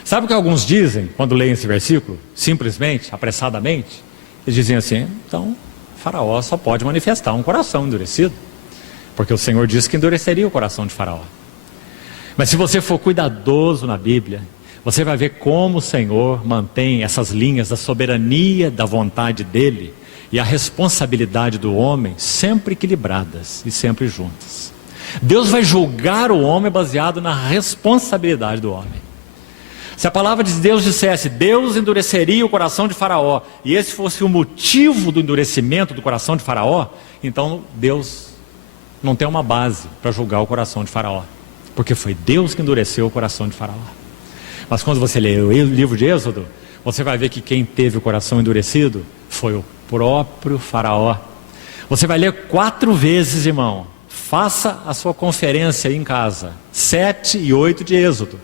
Sabe o que alguns dizem quando leem esse versículo? Simplesmente, apressadamente, eles dizem assim: então Faraó só pode manifestar um coração endurecido, porque o Senhor disse que endureceria o coração de Faraó. Mas se você for cuidadoso na Bíblia, você vai ver como o Senhor mantém essas linhas da soberania, da vontade dele e a responsabilidade do homem sempre equilibradas e sempre juntas. Deus vai julgar o homem baseado na responsabilidade do homem. Se a palavra de Deus dissesse: Deus endureceria o coração de Faraó, e esse fosse o motivo do endurecimento do coração de Faraó, então Deus não tem uma base para julgar o coração de Faraó, porque foi Deus que endureceu o coração de Faraó. Mas quando você lê o livro de Êxodo, você vai ver que quem teve o coração endurecido foi o próprio Faraó. Você vai ler 4 vezes, irmão. Faça a sua conferência aí em casa, 7 e 8 de Êxodo.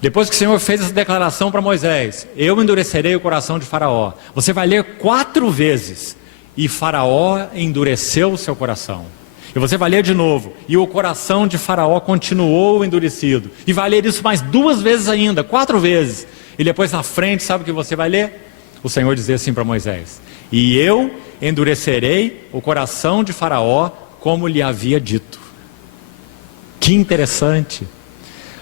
Depois que o Senhor fez essa declaração para Moisés: eu endurecerei o coração de Faraó, você vai ler 4 vezes: e Faraó endureceu o seu coração. E você vai ler de novo: e o coração de Faraó continuou endurecido. E vai ler isso mais 2 vezes ainda, 4 vezes. E depois na frente, sabe o que você vai ler? O Senhor dizia assim para Moisés: e eu endurecerei o coração de Faraó como lhe havia dito. Que interessante.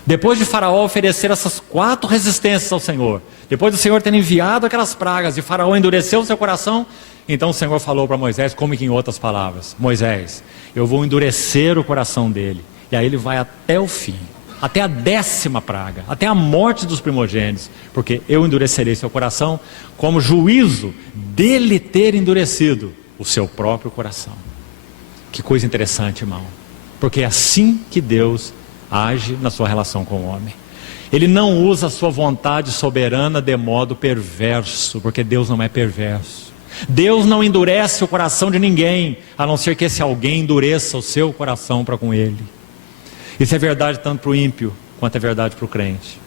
Depois de Faraó oferecer essas 4 resistências ao Senhor, depois do Senhor ter enviado aquelas pragas e Faraó endureceu o seu coração, então o Senhor falou para Moisés, como que em outras palavras: Moisés, eu vou endurecer o coração dele. E aí ele vai até o fim, até a 10ª praga, até a morte dos primogênitos, porque eu endurecerei seu coração como juízo dele ter endurecido o seu próprio coração. Que coisa interessante, irmão, porque é assim que Deus age na sua relação com o homem. Ele não usa a sua vontade soberana de modo perverso, porque Deus não é perverso. Deus não endurece o coração de ninguém, a não ser que esse alguém endureça o seu coração para com ele. Isso é verdade tanto para o ímpio, quanto é verdade para o crente.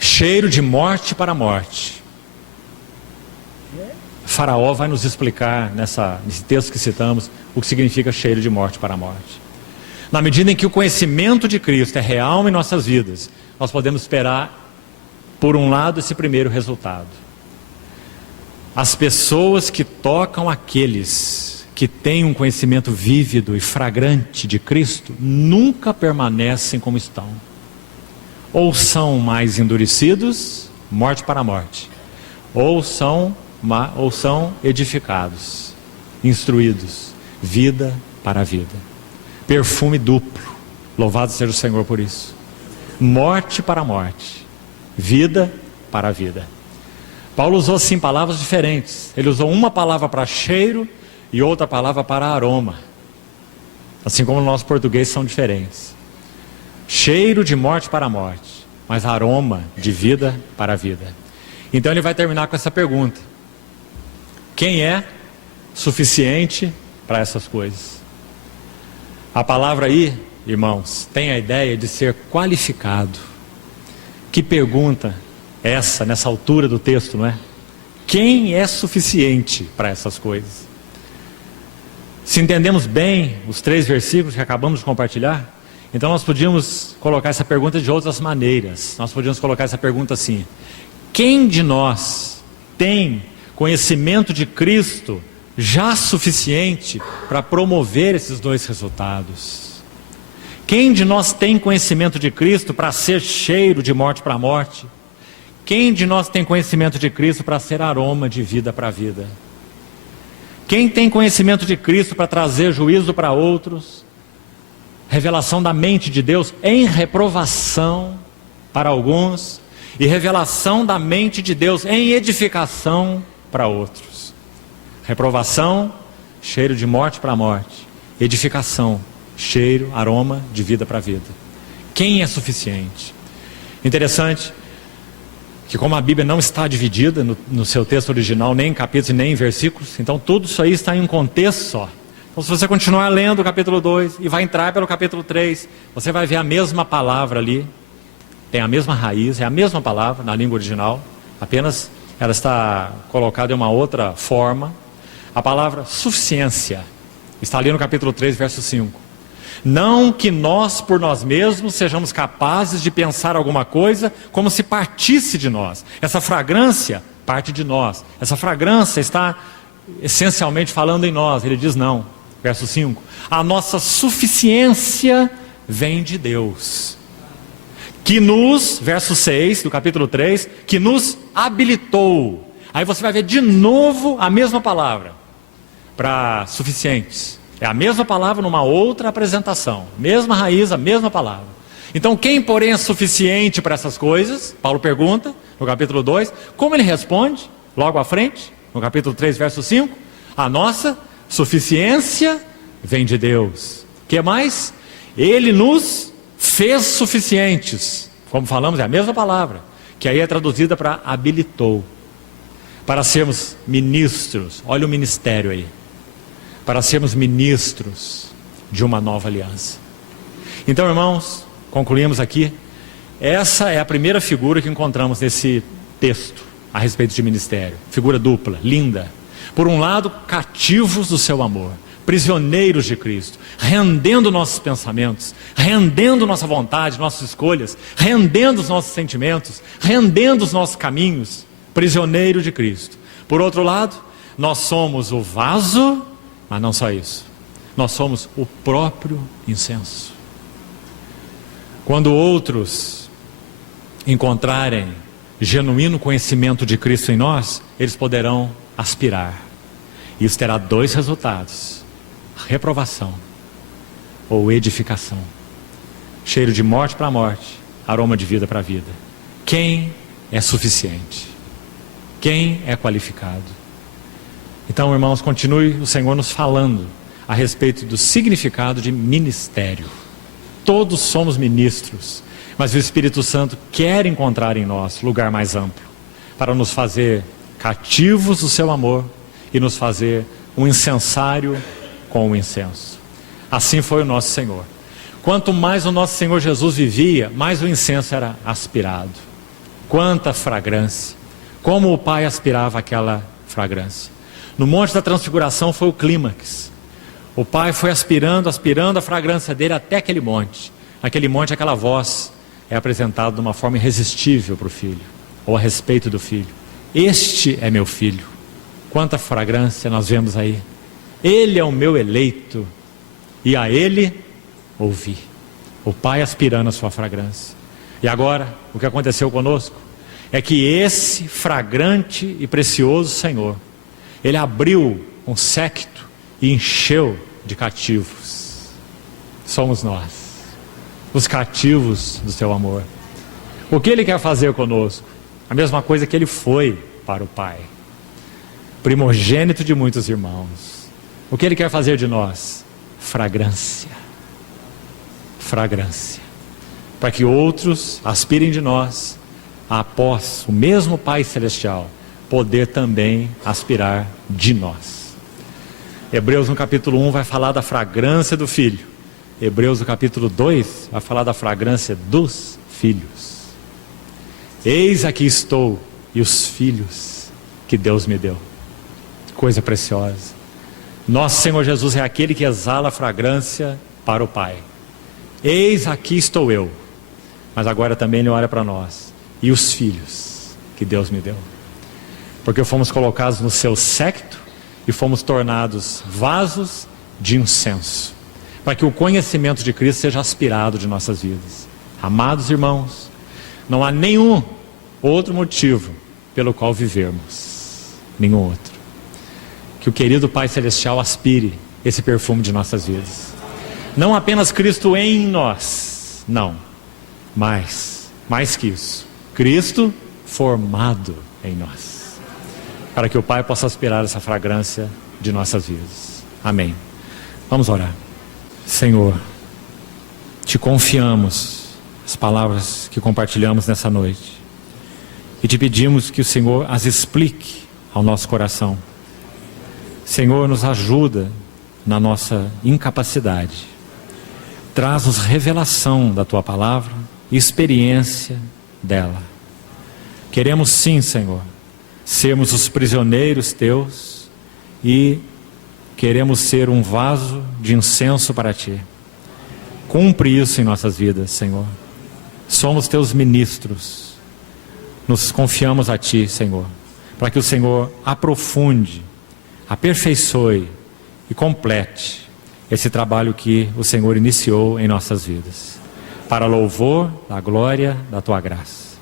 Cheiro de morte para a morte. Faraó vai nos explicar nesse texto que citamos o que significa cheiro de morte para a morte. Na medida em que o conhecimento de Cristo é real em nossas vidas, nós podemos esperar, por um lado, esse primeiro resultado. As pessoas que tocam aqueles que têm um conhecimento vívido e fragrante de Cristo nunca permanecem como estão. Ou são mais endurecidos, morte para a morte, ou são edificados, instruídos, vida para a vida. Perfume duplo, louvado seja o Senhor por isso. Morte para a morte, vida para a vida. Paulo usou assim palavras diferentes. Ele usou uma palavra para cheiro e outra palavra para aroma. Assim como no nosso português são diferentes. Cheiro de morte para a morte, mas aroma de vida para a vida. Então ele vai terminar com essa pergunta: quem é suficiente para essas coisas? A palavra aí, irmãos, tem a ideia de ser qualificado. Que pergunta essa, nessa altura do texto, não é? Quem é suficiente para essas coisas? Se entendemos bem os 3 versículos que acabamos de compartilhar, então nós podíamos colocar essa pergunta de outras maneiras. Nós podíamos colocar essa pergunta assim: quem de nós tem conhecimento de Cristo já suficiente para promover esses 2 resultados? Quem de nós tem conhecimento de Cristo para ser cheiro de morte para a morte? Quem de nós tem conhecimento de Cristo para ser aroma de vida para a vida? Quem tem conhecimento de Cristo para trazer juízo para outros? Revelação da mente de Deus em reprovação para alguns, e revelação da mente de Deus em edificação para outros. Reprovação, cheiro de morte para a morte. Edificação, cheiro, aroma de vida para a vida. Quem é suficiente? Interessante que, como a Bíblia não está dividida no seu texto original, nem em capítulos e nem em versículos, então tudo isso aí está em um contexto só. Então, se você continuar lendo o capítulo 2 e vai entrar pelo capítulo 3, você vai ver a mesma palavra ali, tem a mesma raiz, é a mesma palavra na língua original, apenas ela está colocada em uma outra forma. A palavra suficiência está ali no capítulo 3, verso 5. Não que nós por nós mesmos sejamos capazes de pensar alguma coisa como se partisse de nós. Essa fragrância parte de nós. Essa fragrância está essencialmente falando em nós. Ele diz não. Verso 5. A nossa suficiência vem de Deus. Que nos, verso 6 do capítulo 3, que nos habilitou. Aí você vai ver de novo a mesma palavra para suficientes. É a mesma palavra numa outra apresentação. Mesma raiz, a mesma palavra. Então, quem, porém, é suficiente para essas coisas? Paulo pergunta, no capítulo 2. Como ele responde? Logo à frente, no capítulo 3, verso 5. A nossa suficiência vem de Deus. O que mais? Ele nos fez suficientes. Como falamos, é a mesma palavra, que aí é traduzida para habilitou. Para sermos ministros. Olha o ministério aí. Para sermos ministros de uma nova aliança. Então, irmãos, concluímos aqui. Essa é a primeira figura que encontramos nesse texto a respeito de ministério. Figura dupla, linda. Por um lado, cativos do seu amor, prisioneiros de Cristo, rendendo nossos pensamentos, rendendo nossa vontade, nossas escolhas, rendendo os nossos sentimentos, rendendo os nossos caminhos, prisioneiro de Cristo. Por outro lado, nós somos o vaso. Mas não só isso, nós somos o próprio incenso. Quando outros encontrarem genuíno conhecimento de Cristo em nós, eles poderão aspirar. Isso terá 2 resultados: reprovação ou edificação. Cheiro de morte para a morte, aroma de vida para a vida. Quem é suficiente? Quem é qualificado? Então, irmãos, continue o Senhor nos falando a respeito do significado de ministério. Todos somos ministros, mas o Espírito Santo quer encontrar em nós lugar mais amplo, para nos fazer cativos do seu amor e nos fazer um incensário com o incenso. Assim foi o nosso Senhor. Quanto mais o nosso Senhor Jesus vivia, mais o incenso era aspirado. Quanta fragrância! Como o Pai aspirava aquela fragrância. fragrância. No Monte da Transfiguração foi o clímax. O Pai foi aspirando a fragrância dele até aquele monte. Naquele monte, aquela voz é apresentada de uma forma irresistível para o Filho, ou a respeito do Filho. Este é meu Filho. Quanta fragrância nós vemos aí. Ele é o meu eleito, e a ele ouvi. O Pai aspirando a sua fragrância. E agora, o que aconteceu conosco é que esse fragrante e precioso Senhor, Ele abriu um séquito e encheu de cativos. Somos nós, os cativos do seu amor. O que Ele quer fazer conosco? A mesma coisa que Ele foi para o Pai, primogênito de muitos irmãos. O que Ele quer fazer de nós? Fragrância. Fragrância. Para que outros aspirem de nós, após o mesmo Pai Celestial, poder também aspirar de nós. Hebreus no capítulo 1 vai falar da fragrância do Filho. Hebreus no capítulo 2 vai falar da fragrância dos filhos. Eis aqui estou e os filhos que Deus me deu. Coisa preciosa. Nosso Senhor Jesus é aquele que exala a fragrância para o Pai. Eis aqui estou eu. Mas agora também Ele olha para nós. E os filhos que Deus me deu. Porque fomos colocados no seu séquito e fomos tornados vasos de incenso, para que o conhecimento de Cristo seja aspirado de nossas vidas. Amados irmãos, não há nenhum outro motivo pelo qual vivermos. Nenhum outro. Que o querido Pai Celestial aspire esse perfume de nossas vidas. Não apenas Cristo em nós, não, mas, mais que isso, Cristo formado em nós, para que o Pai possa aspirar essa fragrância de nossas vidas. Amém. Vamos orar. Senhor, te confiamos as palavras que compartilhamos nessa noite e te pedimos que o Senhor as explique ao nosso coração. Senhor, nos ajuda na nossa incapacidade. Traz-nos revelação da Tua palavra e experiência dela. Queremos sim, Senhor, sermos os prisioneiros Teus e queremos ser um vaso de incenso para Ti. Cumpre isso em nossas vidas, Senhor. Somos Teus ministros. Nos confiamos a Ti, Senhor, para que o Senhor aprofunde, aperfeiçoe e complete esse trabalho que o Senhor iniciou em nossas vidas, para louvor da glória da Tua graça.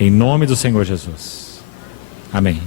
Em nome do Senhor Jesus. Amém.